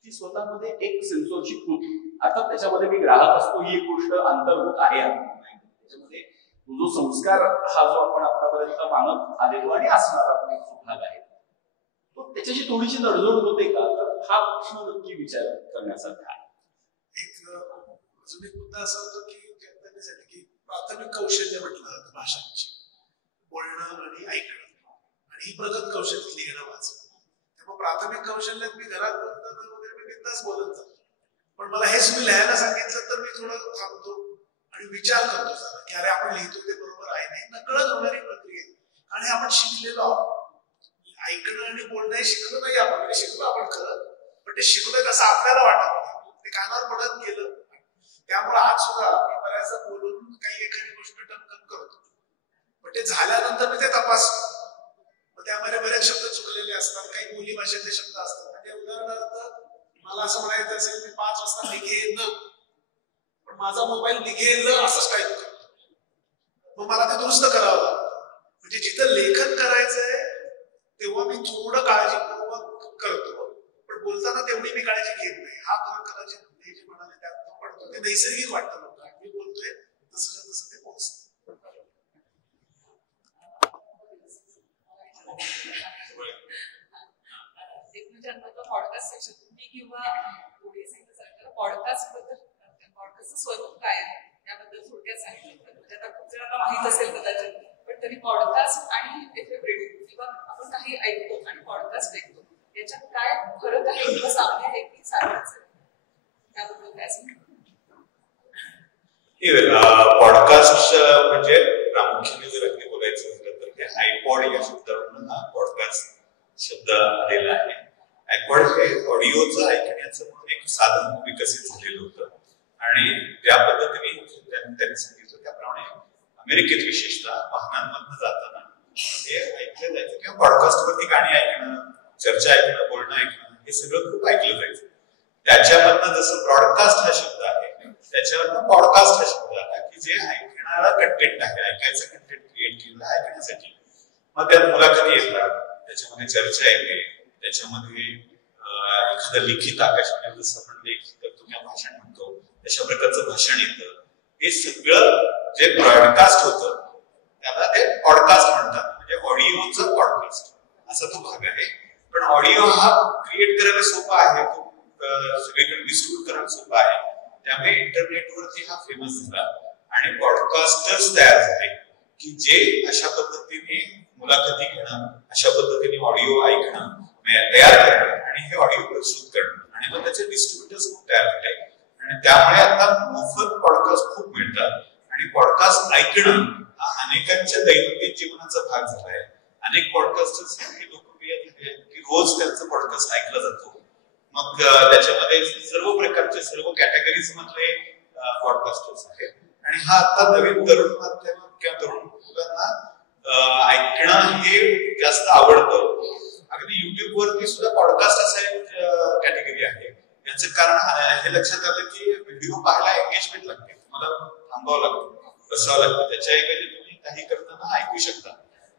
ती स्वतःमध्ये एक सेन्सॉरशिप होती. अर्थात त्याच्यामध्ये मी ग्राहक असतो ही एक गोष्ट अंतर्भूत आहे. त्याच्यामध्ये जो संस्कार हा जो आपण आतापर्यंत मानत आलेलो आणि असणारा भाग आहे तो त्याच्याशी थोडीशी तडजोड होते का, तर हा प्रश्न नक्की विचार करण्यासारखा आहे. अजून एक मुद्दा असा होतो की प्राथमिक कौशल्य म्हटलं जातं भाषांची, बोलणं आणि ऐकणं, आणि ही प्रगत कौशल्य लिहिणं वाचणं. त्यामुळे प्राथमिक कौशल्यात मी घरात बोलताना वगैरे मी बिनधास्त बोलत जातो, पण मला हेच मी लिहायला सांगितलं तर मी थोडं थांबतो आणि विचार करतो जरा की अरे आपण लिहितो ते बरोबर आहे नाही, नकळत होणारी प्रक्रिया. आणि आपण शिकलेलो आहोत, ऐकणं आणि बोलणं हे शिकलो नाही आपण, म्हणजे शिकलो आपण खरं, पण ते शिकलोय कसं आपल्याला वाटत नाही, ते कानावर पडत गेलं. त्यामुळे आज सुद्धा मी बऱ्याचदा बोलून काही एखादी गोष्ट टणकन करतो, पण ते झाल्यानंतर मी ते तपासतो. मग त्यामध्ये बरेच शब्द चुकलेले असतात, काही बोली भाषेतले शब्द असतात. म्हणजे उदाहरणार्थ मला असं म्हणायचं असेल मी 5 वाजता निघेन, पण माझा मोबाईल निघेल असंच टाईप करतो. मग मला ते दुरुस्त करावं लागतं. म्हणजे जिथं लेखन करायचंय तेव्हा मी थोडं काळजीपूर्वक करतो, पण बोलताना तेवढी मी काळजी घेत नाही. हा फरक कदाचित हे जे म्हणाले त्यात पडतो. ते नैसर्गिक वाटतं लोकांना. मी बोलतोय तसं तसं ते पोहोचतं. पॉडकास्ट सेक्शन तुम्ही किंवा पॉडकास्टचं स्वरूप काय आहे याबद्दल थोडक्यात सांगितलं. म्हणजे आता खूप जणांना माहित असेल कदाचित, पण तरी पॉडकास्ट आणि FM रेडिओ किंवा आपण काही ऐकतो आणि पॉडकास्ट ऐकतो याच्यात काय फरक आहे किंवा साम्य आहे की सारखंच आहे, त्याबद्दल काय सांगितलं? पॉडकास्ट म्हणजे प्रामुख्याने जर अगदी बोलायचं झालं तर ते आयपॉड या शब्दावरून हा पॉडकास्ट शब्द आलेला आहे. आयपॉड हे ऑडिओचं ऐकण्याचं म्हणून एक साधन विकसित झालेलं होतं आणि ज्या पद्धतीने त्यांनी सांगितलं त्याप्रमाणे अमेरिकेत विशेषतः वाहनांमधनं जाताना हे ऐकलं जायचं किंवा पॉडकास्टवरती गाणी ऐकणं, चर्चा ऐकणं, बोलणं ऐकणं हे सगळं खूप ऐकलं जायचं. त्याच्यामधनं जसं ब्रॉडकास्ट हा शब्द आहे त्याच्यावरनं पॉडकास्ट हा शब्द आला की जे ऐकणारा कंटेंट आहे, ऐकायचं कंटेंट क्रिएट केलं ऐकण्यासाठी. मग त्यात मुलाखती येतात, त्याच्यामध्ये चर्चा येते, त्याच्यामध्ये एखादं लिखित आकाशवाणी जसं आपण लेख करतो किंवा भाषण म्हणतो तशा प्रकारचं भाषण येतं. हे सगळं जे ब्रॉडकास्ट होतं त्याला ते पॉडकास्ट म्हणतात. म्हणजे ऑडिओचं पॉडकास्ट असा तो भाग आहे. पण ऑडिओ हा क्रिएट करायला सोपा आहे, तो सगळीकडे डिस्ट्रीब्यूट करायला सोपा आहे. त्यामुळे इंटरनेटवरती हा फेमस झाला आणि पॉडकास्टर्स तयार झाले की जे अशा पद्धतीने मुलाखती घेणं, अशा पद्धतीने ऑडिओ ऐकणं, तयार करणं आणि हे ऑडिओ प्रस्तुत करणं आणि मग त्याचे डिस्ट्रीब्युटर्स खूप तयार झाले. आणि त्यामुळे आता मोफत पॉडकास्ट खूप मिळतात आणि पॉडकास्ट ऐकणं हा अनेकांच्या दैनंदिन जीवनाचा भाग झालाय. अनेक पॉडकास्टर्स इतके लोकप्रिय झाले की रोज त्यांचं पॉडकास्ट ऐकलं जातो. मग त्याच्यामध्ये सर्व प्रकारचे सर्व कॅटेगरीज मधले पॉडकास्टर्स आहेत आणि हा आता नवीन तरुण माध्यम किंवा तरुण मुलांना ऐकणं हे जास्त आवडतं. अगदी युट्यूब वरती सुद्धा पॉडकास्ट असा एक कॅटेगरी आहे. याचं कारण हे लक्षात आलं की व्हिडिओ पाहायला एंगेजमेंट लागते, तुम्हाला थांबावं लागतं, बसावं लागतं. त्याच्याऐवजी तुम्ही काही करताना ऐकू शकता.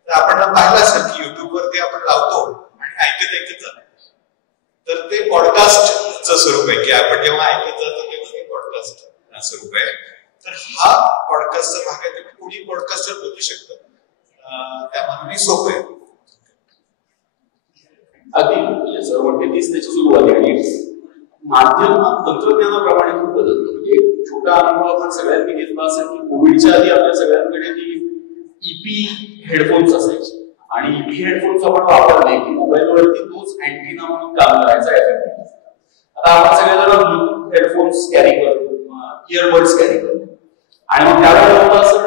तर आपण पाहिलं असेल की युट्यूब वरती आपण लावतो आणि ऐकत जातो, तर ते पॉडकास्टचं स्वरूप आहे की आपण जेव्हा ऐकत जातो तेव्हा ते पॉडकास्ट स्वरूप आहे. तर हा पॉडकास्टचा भाग आहे. त्यामुळे कोणी पॉडकास्टर बोलू शकतं, त्या मानवी सोपं आहे. अगदी सर म्हणते तीच त्याची सुरुवात आहे. आणि माध्यम तंत्रज्ञानाप्रमाणे खूप बदलतं. म्हणजे छोटा अनुभव आपण सगळ्यांनी घेतला असेल की कोविडच्या आधी आपल्या सगळ्यांकडे ती ईपी हेडफोन्स असायचे आणि ईपी हेडफोन्स आपण वापरले की मोबाईलवरती तोच अँटिना म्हणून काम करायचा FM. आता आपण सगळेजण ब्लूटूथ हेडफोन्स कॅरी करतो, इयरबड्स कॅरी करतो आणि मग त्यावेळेला होतं असं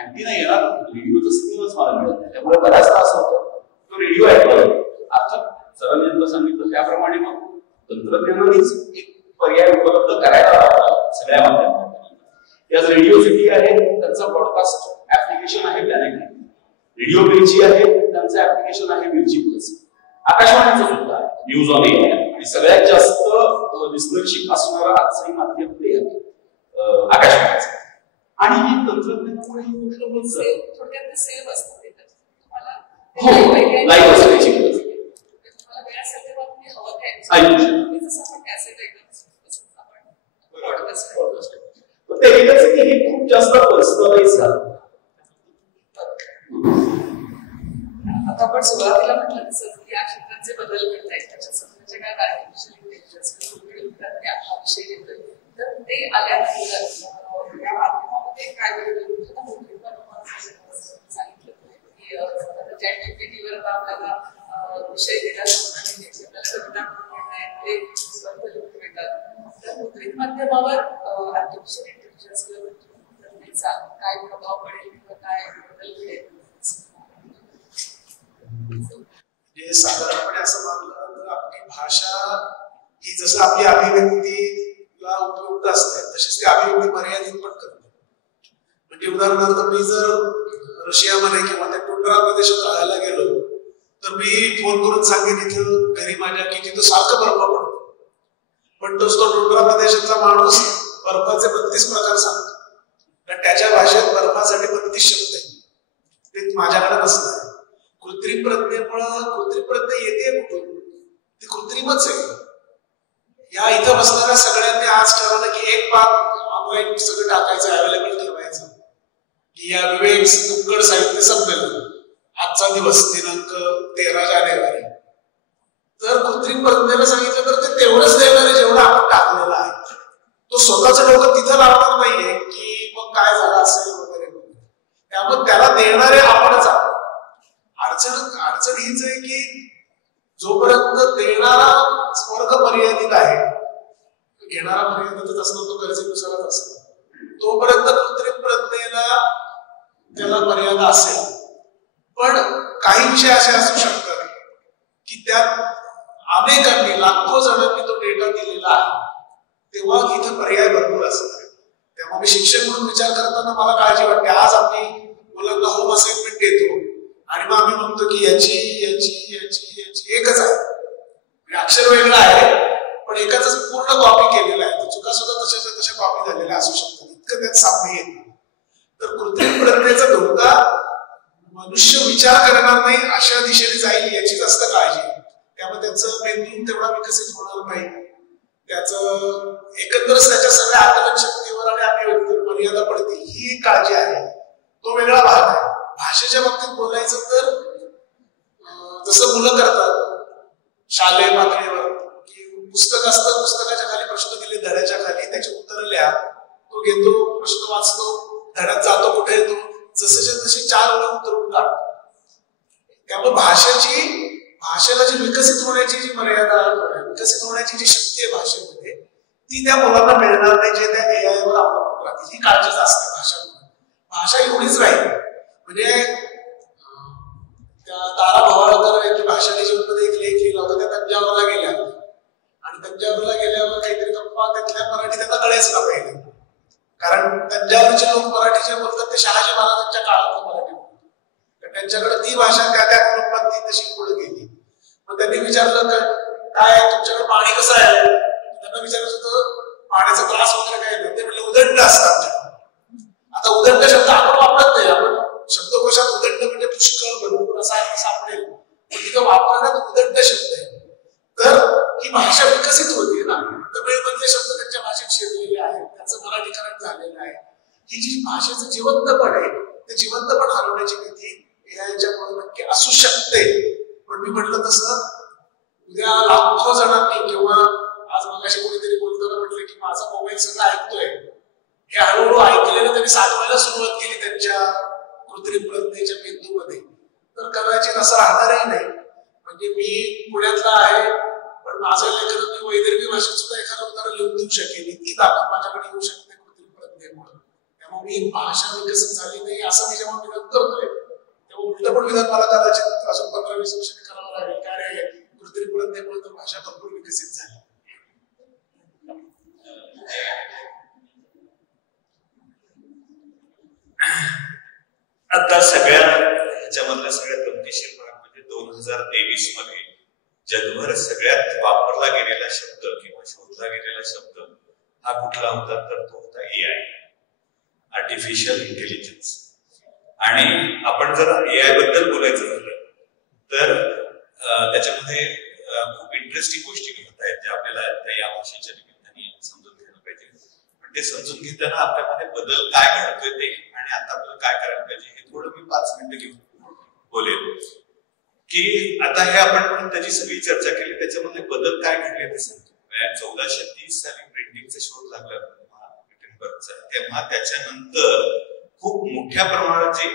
अँटिना येणार, रेडिओचं सिग्नलच मला मिळत नाही. त्यामुळे बऱ्याचदा असं होतं तो रेडिओ ऐकला जातो. अर्थात सरांनी सांगितलं त्याप्रमाणे मग तंत्रज्ञानानेच एक पर्याय उपलब्ध करायला लागला सगळ्या माध्यमांना. याच रेडिओ सिटी आहे, त्यांचा पॉडकास्ट ऍप्लिकेशन आहे प्लॅनेट. रेडिओ मिर्ची आहे, त्यांचं ऍप्लिकेशन आहे मिर्ची प्लस. आकाशवाणीचं सुद्धा आहे, न्यूज ऑन एअर. आणि सगळ्यात जास्त लिस्नरशिप असणारा आजचंही माध्यम ते आहे आकाशवाणीचं. आणि ही तंत्रज्ञानामुळे ही गोष्ट होत थोडक्यात सेव्ह असतं. हो, लाईव्ह असण्याची गरज आहे. ते एकच की हे खूप जास्त पर्सनलाइज झालं. आता आपण सुरुवातीला म्हटलं तसं की या क्षेत्राचे बदल घडत आहेत, त्याच्या सध्याच्या काळात आर्टिफिशियल इंटेलिजन्स हा विषय येतोय. तर ते आल्यानंतर या माध्यमामध्ये काय बदल सांगितलं की चॅट जीपीटीवर आपल्याला विषय दिला मुद्रित माध्यमावर आर्टिफिशियल इंटेलिजन्स काय प्रभाव पडेल किंवा काय बदल घडेल? म्हणजे साधारणपणे असं मानलं तर आपली भाषा ही जसं आपली अभिव्यक्तीला उपयुक्त असते तशीच ती अभिव्यक्ती मर्यादित पण करते. म्हणजे उदाहरणार्थ मी जर रशियामध्ये किंवा त्या टुंड्रा प्रदेशात राहायला गेलो तर मी फोन करून सांगेन इथं घरी माझ्या की तिथं सारखं बर्फ पडतो. पण तो डोंगराळ प्रदेशातला माणूस बर्फाचे 32 प्रकार सांगतो. कारण त्याच्या भाषेत बर्फासाठी 32 शब्द आहेत. ते माझ्याकडे नसतं. कृत्रिम प्रज्ञेमुळं कृत्रिम प्रज्ञा येते कुठून? ती कृत्रिमच आहे. या इथं बसणाऱ्या सगळ्यांनी आज ठरवलं की एक पाक ऑनलाईन सगळं टाकायचं, अवेलेबल ठेवायचं की या विवेक दुक्कड साहित्य संमेलन आजचा दिवस दिनांक 13 जानेवारी. तर कृत्रिम प्रज्ञेला सांगितलं तर ते तेवढंच देणार आहे जेवढं आपण टाकलेलं आहे. तो स्वतःचं डोकं तिथं लावणार नाहीये की मग काय झालं असेल वगैरे. त्यामुळे त्याला देणारे आपणच आहोत. अडचण हीच आहे की जोपर्यंत देणारा वर्ग मर्यादित आहे, घेणारा मर्यादितच असतो, तो गरजेनुसारच असतो, तोपर्यंत कृत्रिम प्रज्ञेला त्याला मर्यादा असेल. पण काही विषय असे असू शकतात की त्यात अनेकांनी लाखो जणांनी तो डेटा दिलेला आहे, तेव्हा इथं पर्याय भरपूर असतात. तेव्हा मी शिक्षक म्हणून विचार करताना मला काळजी वाटते. आज आम्ही मुलांना होम असाइनमेंट देतो आणि मग आम्ही म्हणतो की याची याची याची याची एकच आहे, अक्षर वेगळं आहे पण एकाच पूर्ण कॉपी केलेला आहे. चुका सुद्धा तशाच्या तशा कॉपी झालेल्या असू शकतात. इतकं त्यात साम्य येत. तर कृत्रिम प्रज्ञेचा धोका मनुष्य विचार करणार नाही अशा दिशेने जाईल याची जास्त काळजी. त्यामुळे त्याचं मेंदू तेवढा विकसित होणार नाही. त्याचं एकंदरच त्याच्या सगळ्या आकलन शक्तीवर आणि अभिव्यक्तीवर मर्यादा पडतील ही एक काळजी आहे. तो वेगळा भाग आहे. भाषेच्या बाबतीत बोलायचं तर जसं मुलं करतात शालेय पातळीवर की पुस्तक असतं, पुस्तकाच्या खाली प्रश्न दिले धड्याच्या खाली, त्याची उत्तरं लिहा, तो घेतो, प्रश्न वाचतो, धड्यात जातो कुठे येतो, जसेच्या तशी 4 वेळा उत्तरून काढतो. त्यामुळे भाषेला जी विकसित होण्याची जी मर्यादा, विकसित होण्याची जी शक्ती आहे भाषेमध्ये, ती त्या मुलांना मिळणार नाही जे त्या AI वर अवलंबून राहते. ही काळजीच असते भाषा एवढीच राहील. म्हणजे त्या तारा भवाळकर यांनी भाषा जीवनमध्ये एक लेख लिहिला होता. त्या तंजावरला गेल्या आणि तंजावरला गेल्यावर काहीतरी गप्पा तिथल्या मराठी त्यांना कळेच ना पाहिजे. कारण तंजावरचे लोक मराठी जे बोलतात ते शहाजी महाराजांच्या काळात मराठी बोलतात. त्यांच्याकडे ती भाषा त्या कुटुंबात ती तशी पुढे गेली. मग त्यांनी विचारलं काय तुमच्याकडे पाणी कसं आहे? त्यांना विचारायचं होतं पाण्याचा त्रास वगैरे काय नाही. ते म्हणजे उदंड असतात आमच्याकडे. आता उदंड शब्द आपण वापरत नाही. आपण शब्दकोशात उदंड म्हणजे पुष्कळ भरपूर असा अर्थ सापडेल, तिथं वापरण्यात उदंड शब्द आहे. तर ही भाषा विकसित होती ना. तमिळमधले शब्द त्यांच्या भाषेत शिरलेले आहेत, त्याचं मराठीकरण झालेलं आहे. ही जी भाषेचं जिवंतपण आहे ते जिवंतपण हरवण्याची भीती याच्यामुळे नक्की असू शकते. पण मी म्हटलं तसं उद्या लाखो जणांनी किंवा आज मगाशी कोणीतरी बोलताना म्हटलं की माझा मोबाईल सगळं ऐकतोय, हे हळूहळू ऐकलेलं त्यांनी साठवायला सुरुवात केली त्यांच्या कृत्रिम प्रज्ञेच्या मेंदूमध्ये, तर कदाचित असं राहणारही नाही. म्हणजे मी पुण्यातला आहे पण माझ्या लेखनात मी वैदर्भी भाषेत सुद्धा एखादं उदाहरण लिहून देऊ शकेल, इतकी ताकद माझ्याकडे येऊ शकते कृत्रिम प्रज्ञेमुळे. त्यामुळे मी भाषा विकसित झाली नाही असं मी जेव्हा विधान करतोय तेव्हा उलट पण विधान मला कदाचित अजून 15-20 वर्षांनी करावं लागेल. काय कृत्रिम प्रज्ञेमुळे तर भाषा भरपूर विकसित झाली. आता ह्याच्यामधला सगळ्यात गमतीशीर भाग म्हणजे 2023 मध्ये जगभर सगळ्यात वापरला गेलेला शब्द किंवा शोधला गेलेला शब्द हा कुठला होता तर तो होता AI, आर्टिफिशियल इंटेलिजन्स. आणि आपण जर AI बद्दल बोलायचं झालं तर त्याच्यामध्ये खूप इंटरेस्टिंग गोष्टी घडत आहेत ज्या आपल्याला या भाषेच्या निमित्ताने समजून घेणं पाहिजे. पण ते समजून घेताना आपल्यामध्ये बदल काय घडतोय ते आणि आता आपल्याला काय करायला पाहिजे हे थोडं मी 5 मिनिटं घेऊन बोलेल. की आता हे आपण त्याची सगळी चर्चा केली, त्याच्यामध्ये बदल काय घडले ते सांगतो. 1430 साली प्रिंटिंगचा शोध लागला गुटेनबर्गचा, तेव्हा त्याच्यानंतर खूप मोठ्या प्रमाणात जी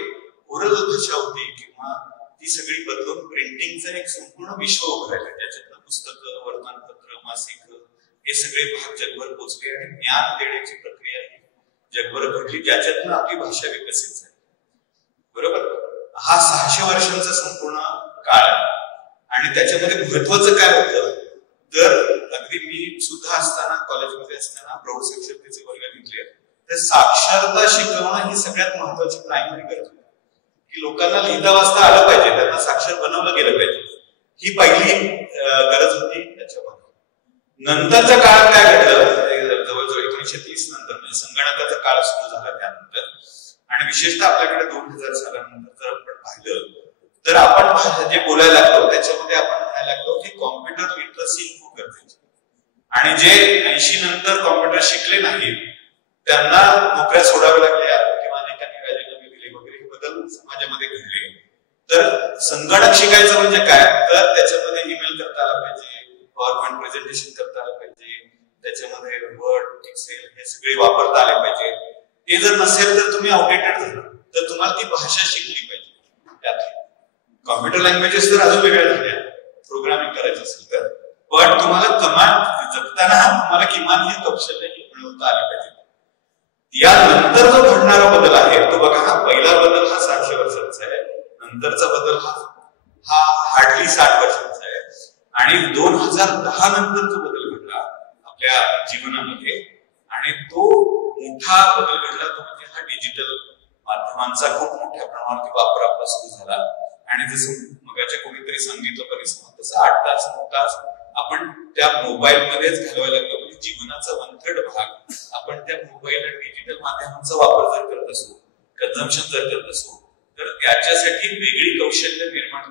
ओरल भाषा होती किंवा ती सगळी बदलून प्रिंटिंगचं एक संपूर्ण विश्व उभं राहिलं. त्याच्यातनं पुस्तकं, वर्तमानपत्र, मासिक हे सगळे भाग जगभर पोहोचले आणि ज्ञान देण्याची प्रक्रिया ही जगभर घडली, ज्याच्यातून आपली भाषा विकसित झाली. बरोबर. हा 600 वर्षांचा संपूर्ण काळ आणि त्याच्यामध्ये महत्वाचं काय होतं तर अगदी मी सुद्धा असताना कॉलेजमध्ये असताना प्रौढ शिक्षकतेचे वर्ग घेतले तर साक्षरता शिकवणं ही सगळ्यात महत्वाची प्रायमरी गरज होती की लोकांना लिहिता वाचता आलं पाहिजे, त्यांना साक्षर बनवलं गेलं पाहिजे. ही पहिली गरज होती त्याच्यामध्ये. नंतरच्या काळात काय घडलं, जवळजवळ 1930 नंतर म्हणजे संगणकाचा काळ सुरू झाला त्यानंतर, आणि विशेषतः आपल्याकडे 2000 सालानंतर जर आपण पाहिलं तर आपण जे बोलायला लागलो त्याच्यामध्ये आपण म्हणायला लागलो की कॉम्प्युटर लिटरसी खूप गरजेची, आणि जे 80 नंतर कॉम्प्युटर शिकले नाहीत त्यांना नोकऱ्या सोडाव्या लागल्या किंवा अनेकांनी राजीनामे दिले वगैरे हे बदल समाजामध्ये घडले. तर संगणक शिकायचं म्हणजे काय, तर त्याच्यामध्ये ईमेल करता आला पाहिजे, पॉवरपॉइंट प्रेझेंटेशन करता आलं पाहिजे, त्याच्यामध्ये वर्ड एक्सेल हे सगळे वापरता आले पाहिजे. ते जर नसेल तर तुम्ही आउटडेटेड झाला, तर तुम्हाला ती भाषा शिकली पाहिजे. त्यात कॉम्प्युटर लँग्वेजेस तर अजून वेगळ्या झाल्या, प्रोग्रामिंग करायचं असेल तर, पण तुम्हाला कमांड जगताना तुम्हाला किमान हे कौशल्य मिळवता आले पाहिजे. या नंतर जो घडणारा बदल आहे तो बघा, हा पहिला बदल हा 700 वर्षांचा आहे, नंतरचा बदल हा हार्डली 60 वर्षांचा आहे, आणि 2010 नंतर जो बदल घडला आपल्या जीवनामध्ये, आणि तो मोठा बदल घडला तो म्हणजे हा डिजिटल माध्यमांचा खूप मोठ्या प्रमाणात वापर आपला सुरू झाला. आणि जसं मगाच्या कोणीतरी सांगितलं परिसर, तसं 8 तास 9 तास आपण त्या मोबाईल मध्येच घालवायला लागलो. म्हणजे जीवनाचा वनथर्ड भाग आपण त्या मोबाईल आणि डिजिटल माध्यमांचा वापर जर करत असू, कन्झम्पशन जर करत असू, तर त्याच्यासाठी वेगळी कौशल्य निर्माण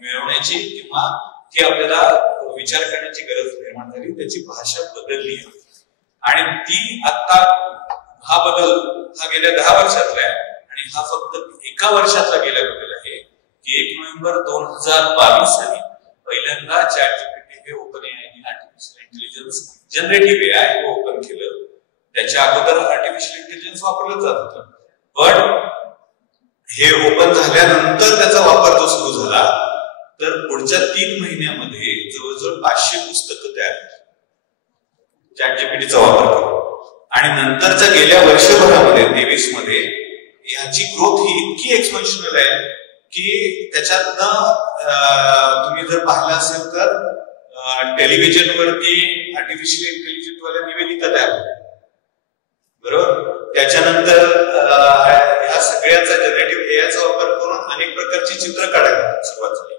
मिळवण्याची किंवा ती आपल्याला विचार करण्याची गरज निर्माण झाली, त्याची भाषा बदलली. आणि ती आता हा बदल हा गेल्या 10 वर्षातला आहे, आणि हा फक्त 1 वर्षातला गेला बदल आहे की 1 नोव्हेंबर 2022 साली पहिल्यांदा ChatGPT हे ओपन एआयने आर्टिफिशियल इंटेलिजन्स जनरेटिव्ह एआय हे ओपन केलं. त्याच्या अगोदर आर्टिफिशियल इंटेलिजन्स वापरलं जात होतं, पण हे ओपन झाल्यानंतर त्याचा वापर जो सुरू झाला, तर पुढच्या 3 महिन्यामध्ये जवळजवळ 500 पुस्तकं तयार झाली ChatGPTचा वापर करून. आणि नंतरच्या गेल्या वर्षभरामध्ये 23 मध्ये याची ग्रोथ ही इतकी एक्सपोनेन्शियल आहे की त्याच्यातनं तुम्ही जर पाहिलं असेल तर टेलिव्हिजन वरती आर्टिफिशियल इंटेलिजन्स वाल्या निवेदिका तयार होत्या, बरोबर. त्याच्यानंतर ह्या सगळ्याचा जनरेटिव्ह एआयचा वापर करून अनेक प्रकारची चित्र काढायला सुरुवात झाली.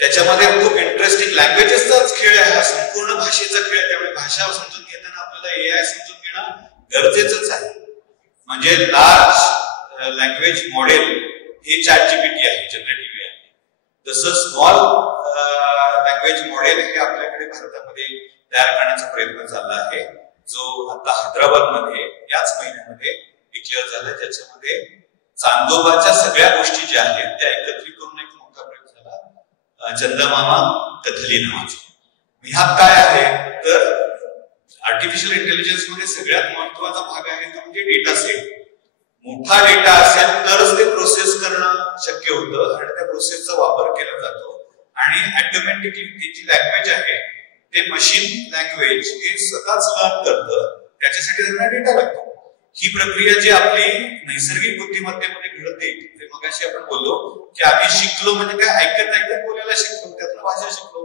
त्याच्यामध्ये खूप इंटरेस्टिंग लँग्वेजेसचाच खेळ आहे, हा संपूर्ण भाषेचा खेळ आहे. त्यामुळे भाषा समजून घेताना आपल्याला एआय समजून घेणं गरजेचंच आहे. म्हणजे लार्ज लँग्वेज मॉडेल हे ChatGPT आहे, जनरेटिव्ह एआय. जसं स्मॉल लँग्वेज मॉडेल हे आपल्याकडे भारतामध्ये तयार करण्याचा प्रयत्न चालला आहे, जो आता हैदराबादमध्ये याच महिन्यामध्ये डिक्लेअर झाला, ज्याच्यामध्ये चांदोबाच्या सगळ्या गोष्टी ज्या आहेत त्या एकत्रित करून एक मोठा प्रयोग झाला, चंदमामा कथली नावाचा. ह्यात काय आहे तर आर्टिफिशियल इंटेलिजन्स मध्ये सगळ्यात महत्वाचा भाग आहे तो म्हणजे डेटा सेट. मोठा डेटा असेल तरच ते प्रोसेस करणं शक्य होतं, आणि त्या प्रोसेसचा वापर केला जातो. आणि ऑटोमॅटिकली ती जी लँग्वेज आहे ते मशीन लँग्वेज हे स्वतःच लर्न करतं, त्याच्यासाठी त्यांना डेटा लागतो. ही प्रक्रिया जी आपली नैसर्गिक बुद्धिमत्तेमध्ये घडते, ते मगाशी आपण बोललो की आम्ही शिकलो म्हणजे काय, ऐकत ऐकत बोलायला शिकलो, त्यातनं भाषा शिकलो.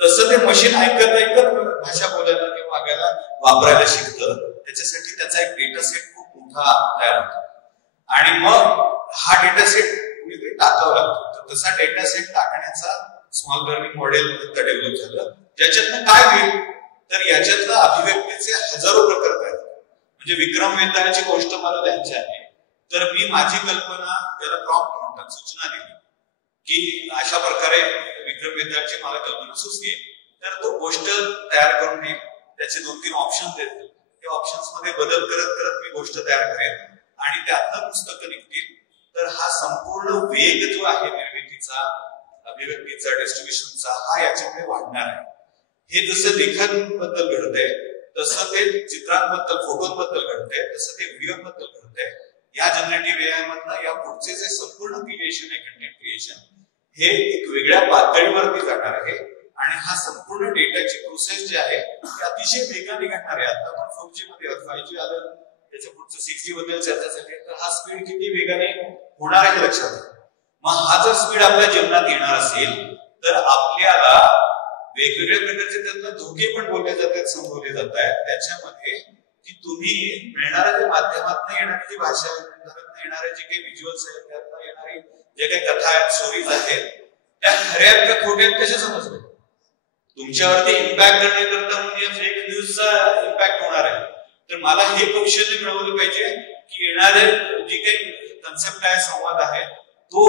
तसं ते मशीन ऐकत ऐकत भाषा बोलायला किंवा वागायला वापरायला शिकतं. त्याच्यासाठी त्याचा एक डेटा सेट खूप मोठा तयार होतो, आणि मग हा डेटा सेट कुणीतरी टाकावा लागतो. तर तसा डेटा सेट टाकण्याचा स्मॉल लर्निंग मॉडेल डेव्हलप झालं, ज्याच्यातनं काय होईल तर याच्यातलं अभिव्यक्तीचे हजारो प्रकार तयार. म्हणजे विक्रम वेताळाची गोष्ट मला द्यायची आहे, तर मी माझी कल्पना त्याला प्रॉम्प्ट म्हणतात, सूचना दिली की अशा प्रकारे विक्रम वेताळची मला कल्पना सुचली, तर तो गोष्ट तयार करून देईल. त्याचे 2-3 ऑप्शन देतील, त्या ऑप्शन्स मध्ये बदल करत करत मी गोष्ट तयार करेन आणि त्यातनं पुस्तकं निघतील. तर हा संपूर्ण वेग जो आहे निर्मितीचा, अभिव्यक्तीचा, डिस्ट्रीब्युशनचा, हा याच्यामुळे वाढणार आहे. हे जसं लेखनबद्दल घडतंय तसं ते चित्रांबद्दल, फोटोंबद्दल घडतंय, तसं ते व्हिडिओबद्दल घडतंय. या जनरेटिव्ह एआय मधनं या पुढचे जे संपूर्ण क्रिएशन आहे, कंटेंट क्रिएशन, हे एक वेगळ्या पातळीवरती जाणार आहे. आणि हा संपूर्ण डेटाची प्रोसेस जी आहे ती अतिशय वेगाने घडणार आहे. आता आपण 4G मध्ये 5G आलं, त्याच्या पुढचं 6G बद्दल चर्चा झाली, तर हा स्पीड किती वेगाने होणार आहे लक्षात. मग हा जर स्पीड आपल्या जीवनात येणार असेल तर आपल्याला वेगवेगळ्या प्रकारचे त्यातनं धोके पण बोलले जातात, संबोधले जात आहेत. त्याच्यामध्ये की तुम्ही मिळणाऱ्या जे माध्यमातून येणारी जी भाषा आहे, त्यातनं येणारे जे काही व्हिज्युअल्स आहेत, त्यातनं येणारी जे काही कथा आहेत, स्टोरीज आहेत, त्या खऱ्या का खोट्या कशा समजल्या. तुमच्यावरती इम्पॅक्ट करण्याकरता म्हणजे फेक न्यूजचा इम्पॅक्ट होणार आहे. तर मला हे कौशल्य मिळवलं पाहिजे की येणारे जी काही कन्सेप्ट आहे, संवाद आहे, तो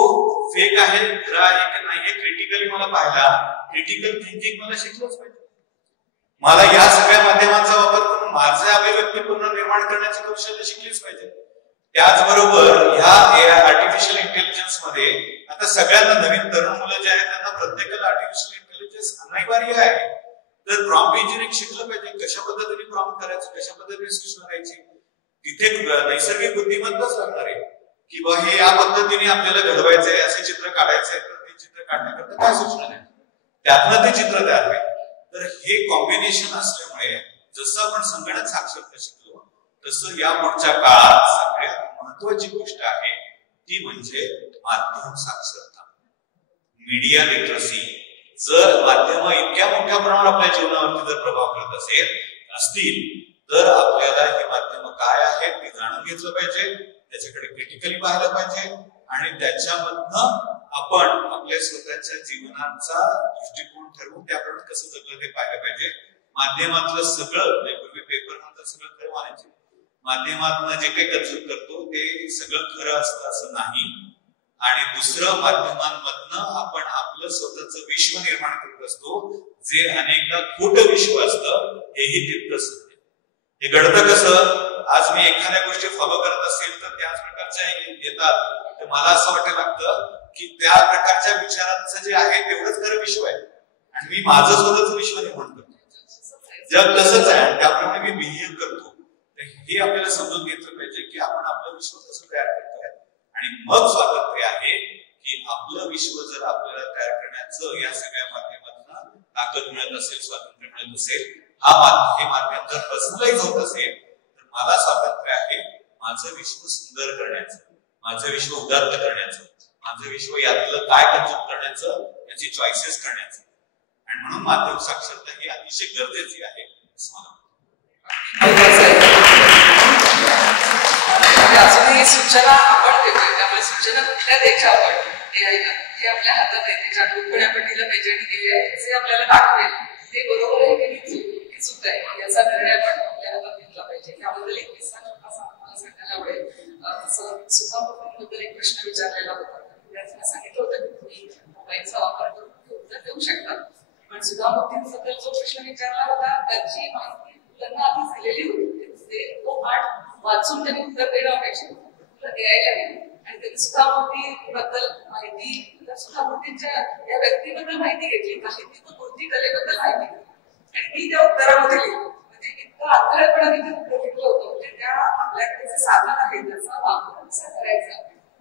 फेक आहे, खरा आहे की नाही हे क्रिटिकली मला पाहायला, क्रिटिकल थिंकिंग मला शिकलंच पाहिजे. मला या सगळ्या माध्यमांचा वापर करून माझे अभिव्यक्ती निर्माण करण्याची कौशल्य शिकलीच पाहिजे. त्याचबरोबर ह्या आर्टिफिशियल इंटेलिजन्स मध्ये आता सगळ्यांना नवीन तरुण मुलं जे आहेत त्यांना प्रत्येकाला आर्टिफिशियल इंटेलिजन्स अनिवार्य आहे. तर प्रॉम्प्ट इंजिनिअरिंग शिकलं पाहिजे, कशा पद्धतीने प्रॉम्प्ट करायचं, कशा पद्धतीने सूचना द्यायची. तिथे नैसर्गिक बुद्धिमत्ताच लागणार आहे की बा हे या पद्धतीने आपल्याला घडवायचंय, असे चित्र काढायचंय, तर ते चित्र काढण्याकरता काय सूचना द्यायची, त्यातनं ते चित्र तयार होईल. तर हे कॉम्बिनेशन असल्यामुळे जसं आपण संगणक साक्षरता शिकलो तसं या पुढच्या काळात सगळ्यात महत्वाची गोष्ट आहे ती म्हणजे माध्यम साक्षरता, मीडिया लिटरसी. जर माध्यम इतक्या मोठ्या प्रमाणात आपल्या जीवनावरती जर प्रभाव करत असतील तर आपल्याला हे माध्यम काय आहे ते जाणून घेतलं पाहिजे, त्याच्याकडे क्रिटिकली पाहिलं पाहिजे आणि त्याच्यामधनं आपण आपल्या स्वतःच्या जीवनाचा दृष्टिकोन ठरवून त्याप्रमाणे कसं जगलं ते पाहिलं पाहिजे. माध्यमातलं सगळं पूर्वी पेपर नंतर सगळं खरं मानायचे, माध्यमातनं जे काही कन्झ्युम करतो ते सगळं खरं असतं असं नाही. आणि दुसरं, माध्यमांमधनं आपण आपलं स्वतःचं विश्व निर्माण करत असतो, जे अनेकदा खोटं विश्व असतं, हेही तितकंच सत्य. हे घडतं कसं, आज मी एखाद्या गोष्टी फॉलो करत असेल तर त्याच प्रकारच्या येतात, तर मला असं वाटायला लागतं की त्या प्रकारच्या विचारांचं जे आहे तेवढंच खरं विश्व आहे आणि मी माझं स्वतःचं विश्व निर्माण करतो. जग तसंच आहे आणि त्याप्रमाणे मी बिहेव करतो. हे आपल्याला समजून घेतलं पाहिजे की आपण आपलं विश्व कसं तयार करतोय आणि मग स्वातंत्र्य आहे की आपलं विश्व जर आपल्याला तयार करण्याचं या सगळ्या माध्यमातून ताकद मिळत असेल, स्वातंत्र्य मिळत असेल, हे माध्यम जर पर्सनलाइज होत असेल तर मला स्वातंत्र्य आहे माझं विश्व सुंदर करण्याचं, माझं विश्व उदात्त करण्याचं, माझं विश्व यातलं काय कन्झ्युम करण्याचं याची चॉईसेस करण्याचं. आणि म्हणून माध्यम साक्षरता ही अतिशय गरजेची आहे असं मला अजूनही सूचना आपण देतोय, त्यामुळे सूचना कुठल्या द्यायच्या आपण एआयला, जे आपल्या हातात आहे ते जागरूकपणे आपण दिलं पाहिजे आणि एआय जे आपल्याला दाखवेल ते बरोबर आहे की चूक आहे याचा निर्णय आपण आपल्या हातात घेतला पाहिजे. त्याबद्दल एक किस्सा मला सांगायला आवडेल. तसं सुद्धा एक प्रश्न विचारलेला होता, त्यांना सांगितलं होतं की तुम्ही मोबाईलचा वापर करून उत्तर देऊ शकता, पण सुधामूर्तींबद्दल जो प्रश्न विचारला होता त्याची माहिती त्यांना आधी झालेली होती, तो पाठ वाचून त्यांनी उत्तर देणं अपेक्षित एआयला आणि त्यांनी सुधामूर्ती बद्दल माहिती, सुधामूर्तींच्या या व्यक्तीबद्दल माहिती घेतली, काही मूर्तिकलेबद्दल माहिती घेतली आणि ती त्या उत्तरामध्ये लिहिली. म्हणजे इतकं आंधळेपणाने ते उत्तर लिहिलं होतं. म्हणजे त्या आपल्याकडे जे साधन आहे त्याचा वापर कसा करायचा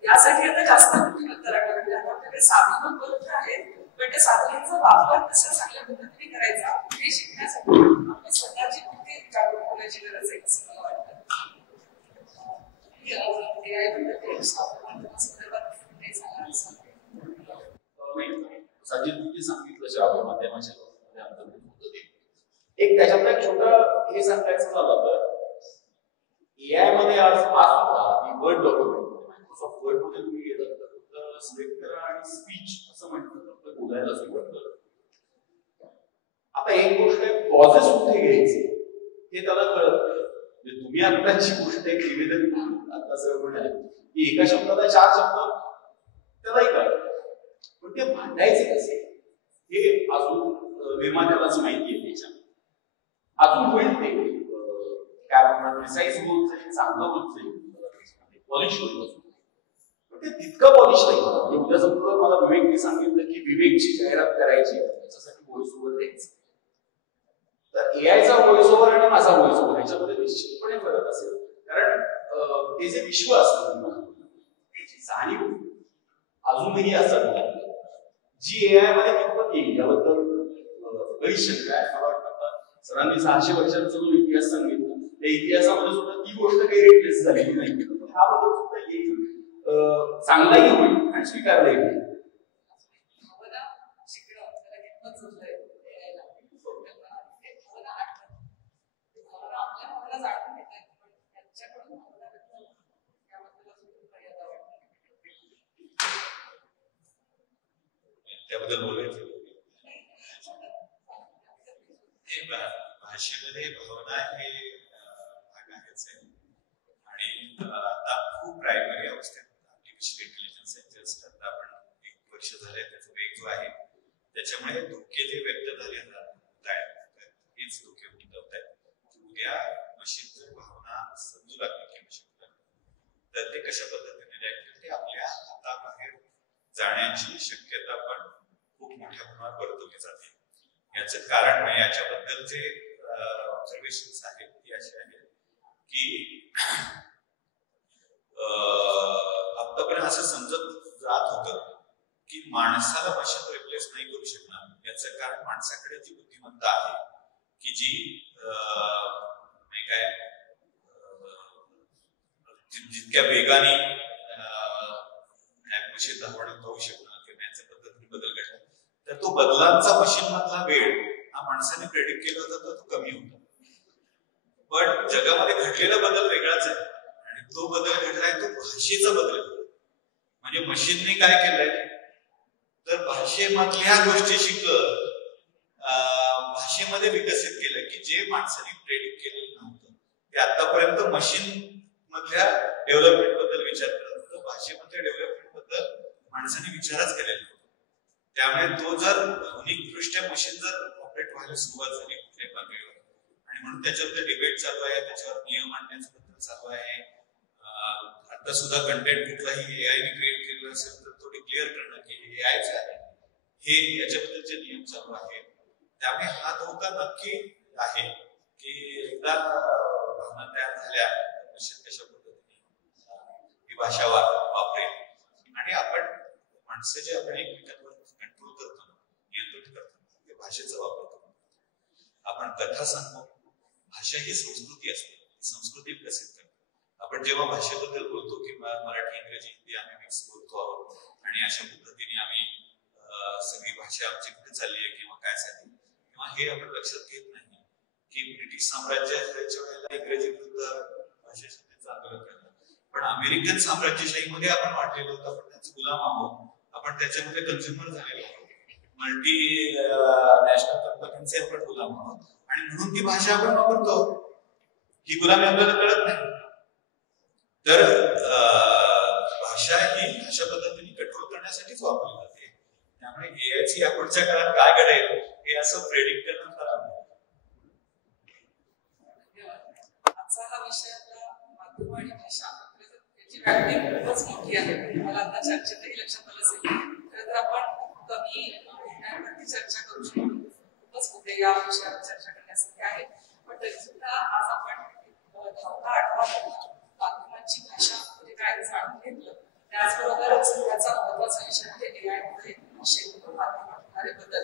यासाठी आता जास्त बुद्धिमत्ता लागणार. म्हणजे आता आपल्याकडे साधनं उपलब्ध आहेत, पण त्या साधनांचा वापर कसा चांगल्या पद्धतीने करायचा हे शिकण्यासाठी आपण स्वतःची बुद्धी जागरूक होण्याची गरज आहे असं मला वाटतं. संजय तुम्ही सांगितलं श्राव्य माध्यमाच्या एक त्याच्यातलं एक छोटं हे सांगायचं झालं तर एआय मध्ये आज वर्ड डॉक्युमेंट मायक्रोसॉफ्ट वर्ड मध्ये तुम्ही गेलात तर फक्त सिलेक्ट करा आणि स्पीच असं म्हणतात, फक्त बोलायला सुरुवात करा. आता एक गोष्ट आहे, पॉझेस कुठे घ्यायचे हे त्याला कळत. तुम्ही आत्ताची गोष्ट एक निवेदन आता सगळं म्हणाले की एका शब्दाला 4 शब्द त्यालाही कळत, पण ते भांडायचे कसे हे अजून निर्मात्यालाच माहिती आहे. त्याच्या अजून होईल ते काय म्हणतात प्रिसाइज होत जाईल, चांगलं होत जाईल, पॉलिश होईल, पण ते तितकं पॉलिश नाही. म्हणजे उद्या समजा मला विवेकने सांगितलं की विवेकची जाहिरात करायची त्याच्यासाठी व्हॉइस ओव्हर द्यायचं, तर एआयचा व्हॉइस ओव्हर आणि माझा व्हॉइस ओव्हर याच्यामध्ये निश्चितपणे फरक असेल. कारण ते जे विश्व असतं त्याची जाणीव अजूनही असतात जी एआय मध्ये किंमत येईल याबद्दल बरीच शंका आहे. मला वाटतं सरांनी 600 वर्षांचा जो इतिहास सांगितला त्या इतिहासामध्ये सुद्धा ती गोष्ट काही रिप्लेस झालेली नाही. त्याबद्दल सुद्धा येईल, चांगलाही होईल आणि स्वीकारलाही होईल. त्याबद्दल बोलायचं भाषेमध्ये भावना हे भाग आहेच आहे आणि आता खूप प्रायमरी अवस्थेत आर्टिफिशियल इंटेलिजन्स आहे. जस्ट आता आपण 1 वर्ष झाले त्याचा वेग जो आहे त्याच्यामुळे धोके जे व्यक्त झाले हेच धोके उद्भवत आहेत. उद्या मशीन जर भावना समजू लागली की मशीनला तर ते कशा पद्धतीने रिॲक्ट करते आपल्या हाताबाहेर जाण्याची शक्यता पण खूप मोठ्या प्रमाणात वर्तवली जाते. याचं कारण म्हणजे याच्याबद्दलचे ऑब्झर्वेशन्स आहेत ती अशी आहेत की आतापर्यंत असं समजत जात होतं की माणसाला मशीन रिप्लेस नाही करू शकणार. याचं कारण माणसाकडे जी बुद्धिमत्ता आहे की जी काय जितक्या वेगाने मशीन धावणं होऊ शकणार किंवा याच्या पद्धतीने बदल घडला तर तो बदलांचा मशीन मधला वेळ हा माणसाने प्रेडिक्ट केला होता तर तो कमी होता. पण जगामध्ये घडलेला बदल वेगळाच आहे आणि तो बदल घडलाय तो भाषेचा बदल. म्हणजे मशीनने काय केलंय तर भाषेमधल्या गोष्टी शिकलं भाषेमध्ये विकसित केलं की जे माणसाने प्रेडिक्ट केलेलं नव्हतं ते आतापर्यंत मशीन मधल्या डेव्हलपमेंट बद्दल विचार करत होतं. भाषेमधल्या डेव्हलपमेंट बद्दल माणसाने विचारच केलेला नव्हता. त्यामुळे तो जर भावनिकदृष्ट्या मशीन जर ऑपरेट व्हायला सुरुवात झाली कुठल्या पातळीवर आणि म्हणून त्याच्यावर डिबेट चालू आहे त्याच्यावर नियम आणण्याबद्दल चालू आहे. आता सुद्धा कंटेंट कुठलाही एआय ने क्रिएट केलेलं असेल तर तो डिक्लेअर करणं की एआयच आहे हे याच्याबद्दलचे नियम चालू आहेत. त्यामुळे हा धोका नक्की आहे की एकदा भावना तयार झाल्या मशीन कशा पद्धतीने ही भाषा वापरेल आणि आपण माणसं जे आपण एकमेकांवर कंट्रोल करतो नियंत्रित करतो ते भाषेचा वापर करतो. आपण कथा सांगतो भाषा ही संस्कृती असते संस्कृती विकसित करतो. आपण जेव्हा भाषेबद्दल बोलतो किंवा मराठी इंग्रजी हिंदी आम्ही मिक्स बोलतो आहोत आणि अशा पद्धतीने आम्ही सगळी भाषा आमची कुठे चालली आहे किंवा काय चालली किंवा हे आपण लक्षात घेत नाही की ब्रिटिश साम्राज्याच्या वेळेला इंग्रजी विरुद्ध भाषेसाठी आंदोलन केलं पण अमेरिकन साम्राज्यशाहीमध्ये आपण वाटलेलो होतो आपण त्याचे गुलाम आहोत. आपण त्याच्यामध्ये कन्झ्युमर झालेलो आहोत. मल्टी नॅशनल कंपन्यांचे आपण गुलाम आहोत आणि म्हणून ती भाषा आपण वापरतो. ही गुलामी आपल्याला कळत नाही. तर भाषा ही अशा पद्धतीने कंट्रोल करण्यासाठीच वापरली जाते. त्यामुळे एआयची या पुढच्या काळात काय घडेल हे असं प्रेडिक्ट करणं फार अवघड. आजचा हा विषय माध्यम आणि भाषा याची व्याप्ती खूपच मोठी आहे. मला आता चर्चेतही लक्षात आलं असेल खरं तर आपण कमी मुद्द्यांवरती चर्चा करू शकतो. खूपच मुद्दे या विषयावर चर्चा करण्यासाठी आहेत पण तरी सुद्धा आज आपण 10वा 8वा माध्यमांची भाषा म्हणजे काय जाणून घेतलं. त्याचबरोबरच त्याचा महत्वाचा विषय म्हणजे एआय मध्ये भाषेतून माध्यमाद्वारे बदल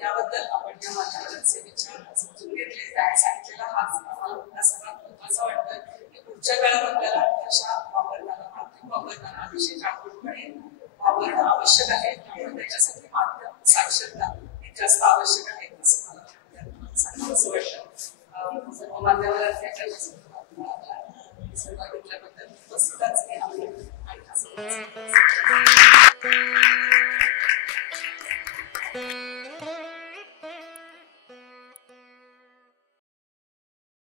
याबद्दल आपण या माध्यमांचे विचार समजून घेतले. काय सांगितलेला हाच मला सर्वात महत्वाचा वाटतं की पुढच्या काळात आपल्याला भाषा वापरताना माध्यम वापरताना विषय जागरूकपणे वापरणं आवश्यक आहे. त्यामुळे त्याच्यासाठी माध्यम साक्षरता ही जास्त आवश्यक आहे असं मला सांगावंसं वाटतं. सर्व माध्यमाला सर्व घेतल्याबद्दल बसताच आणि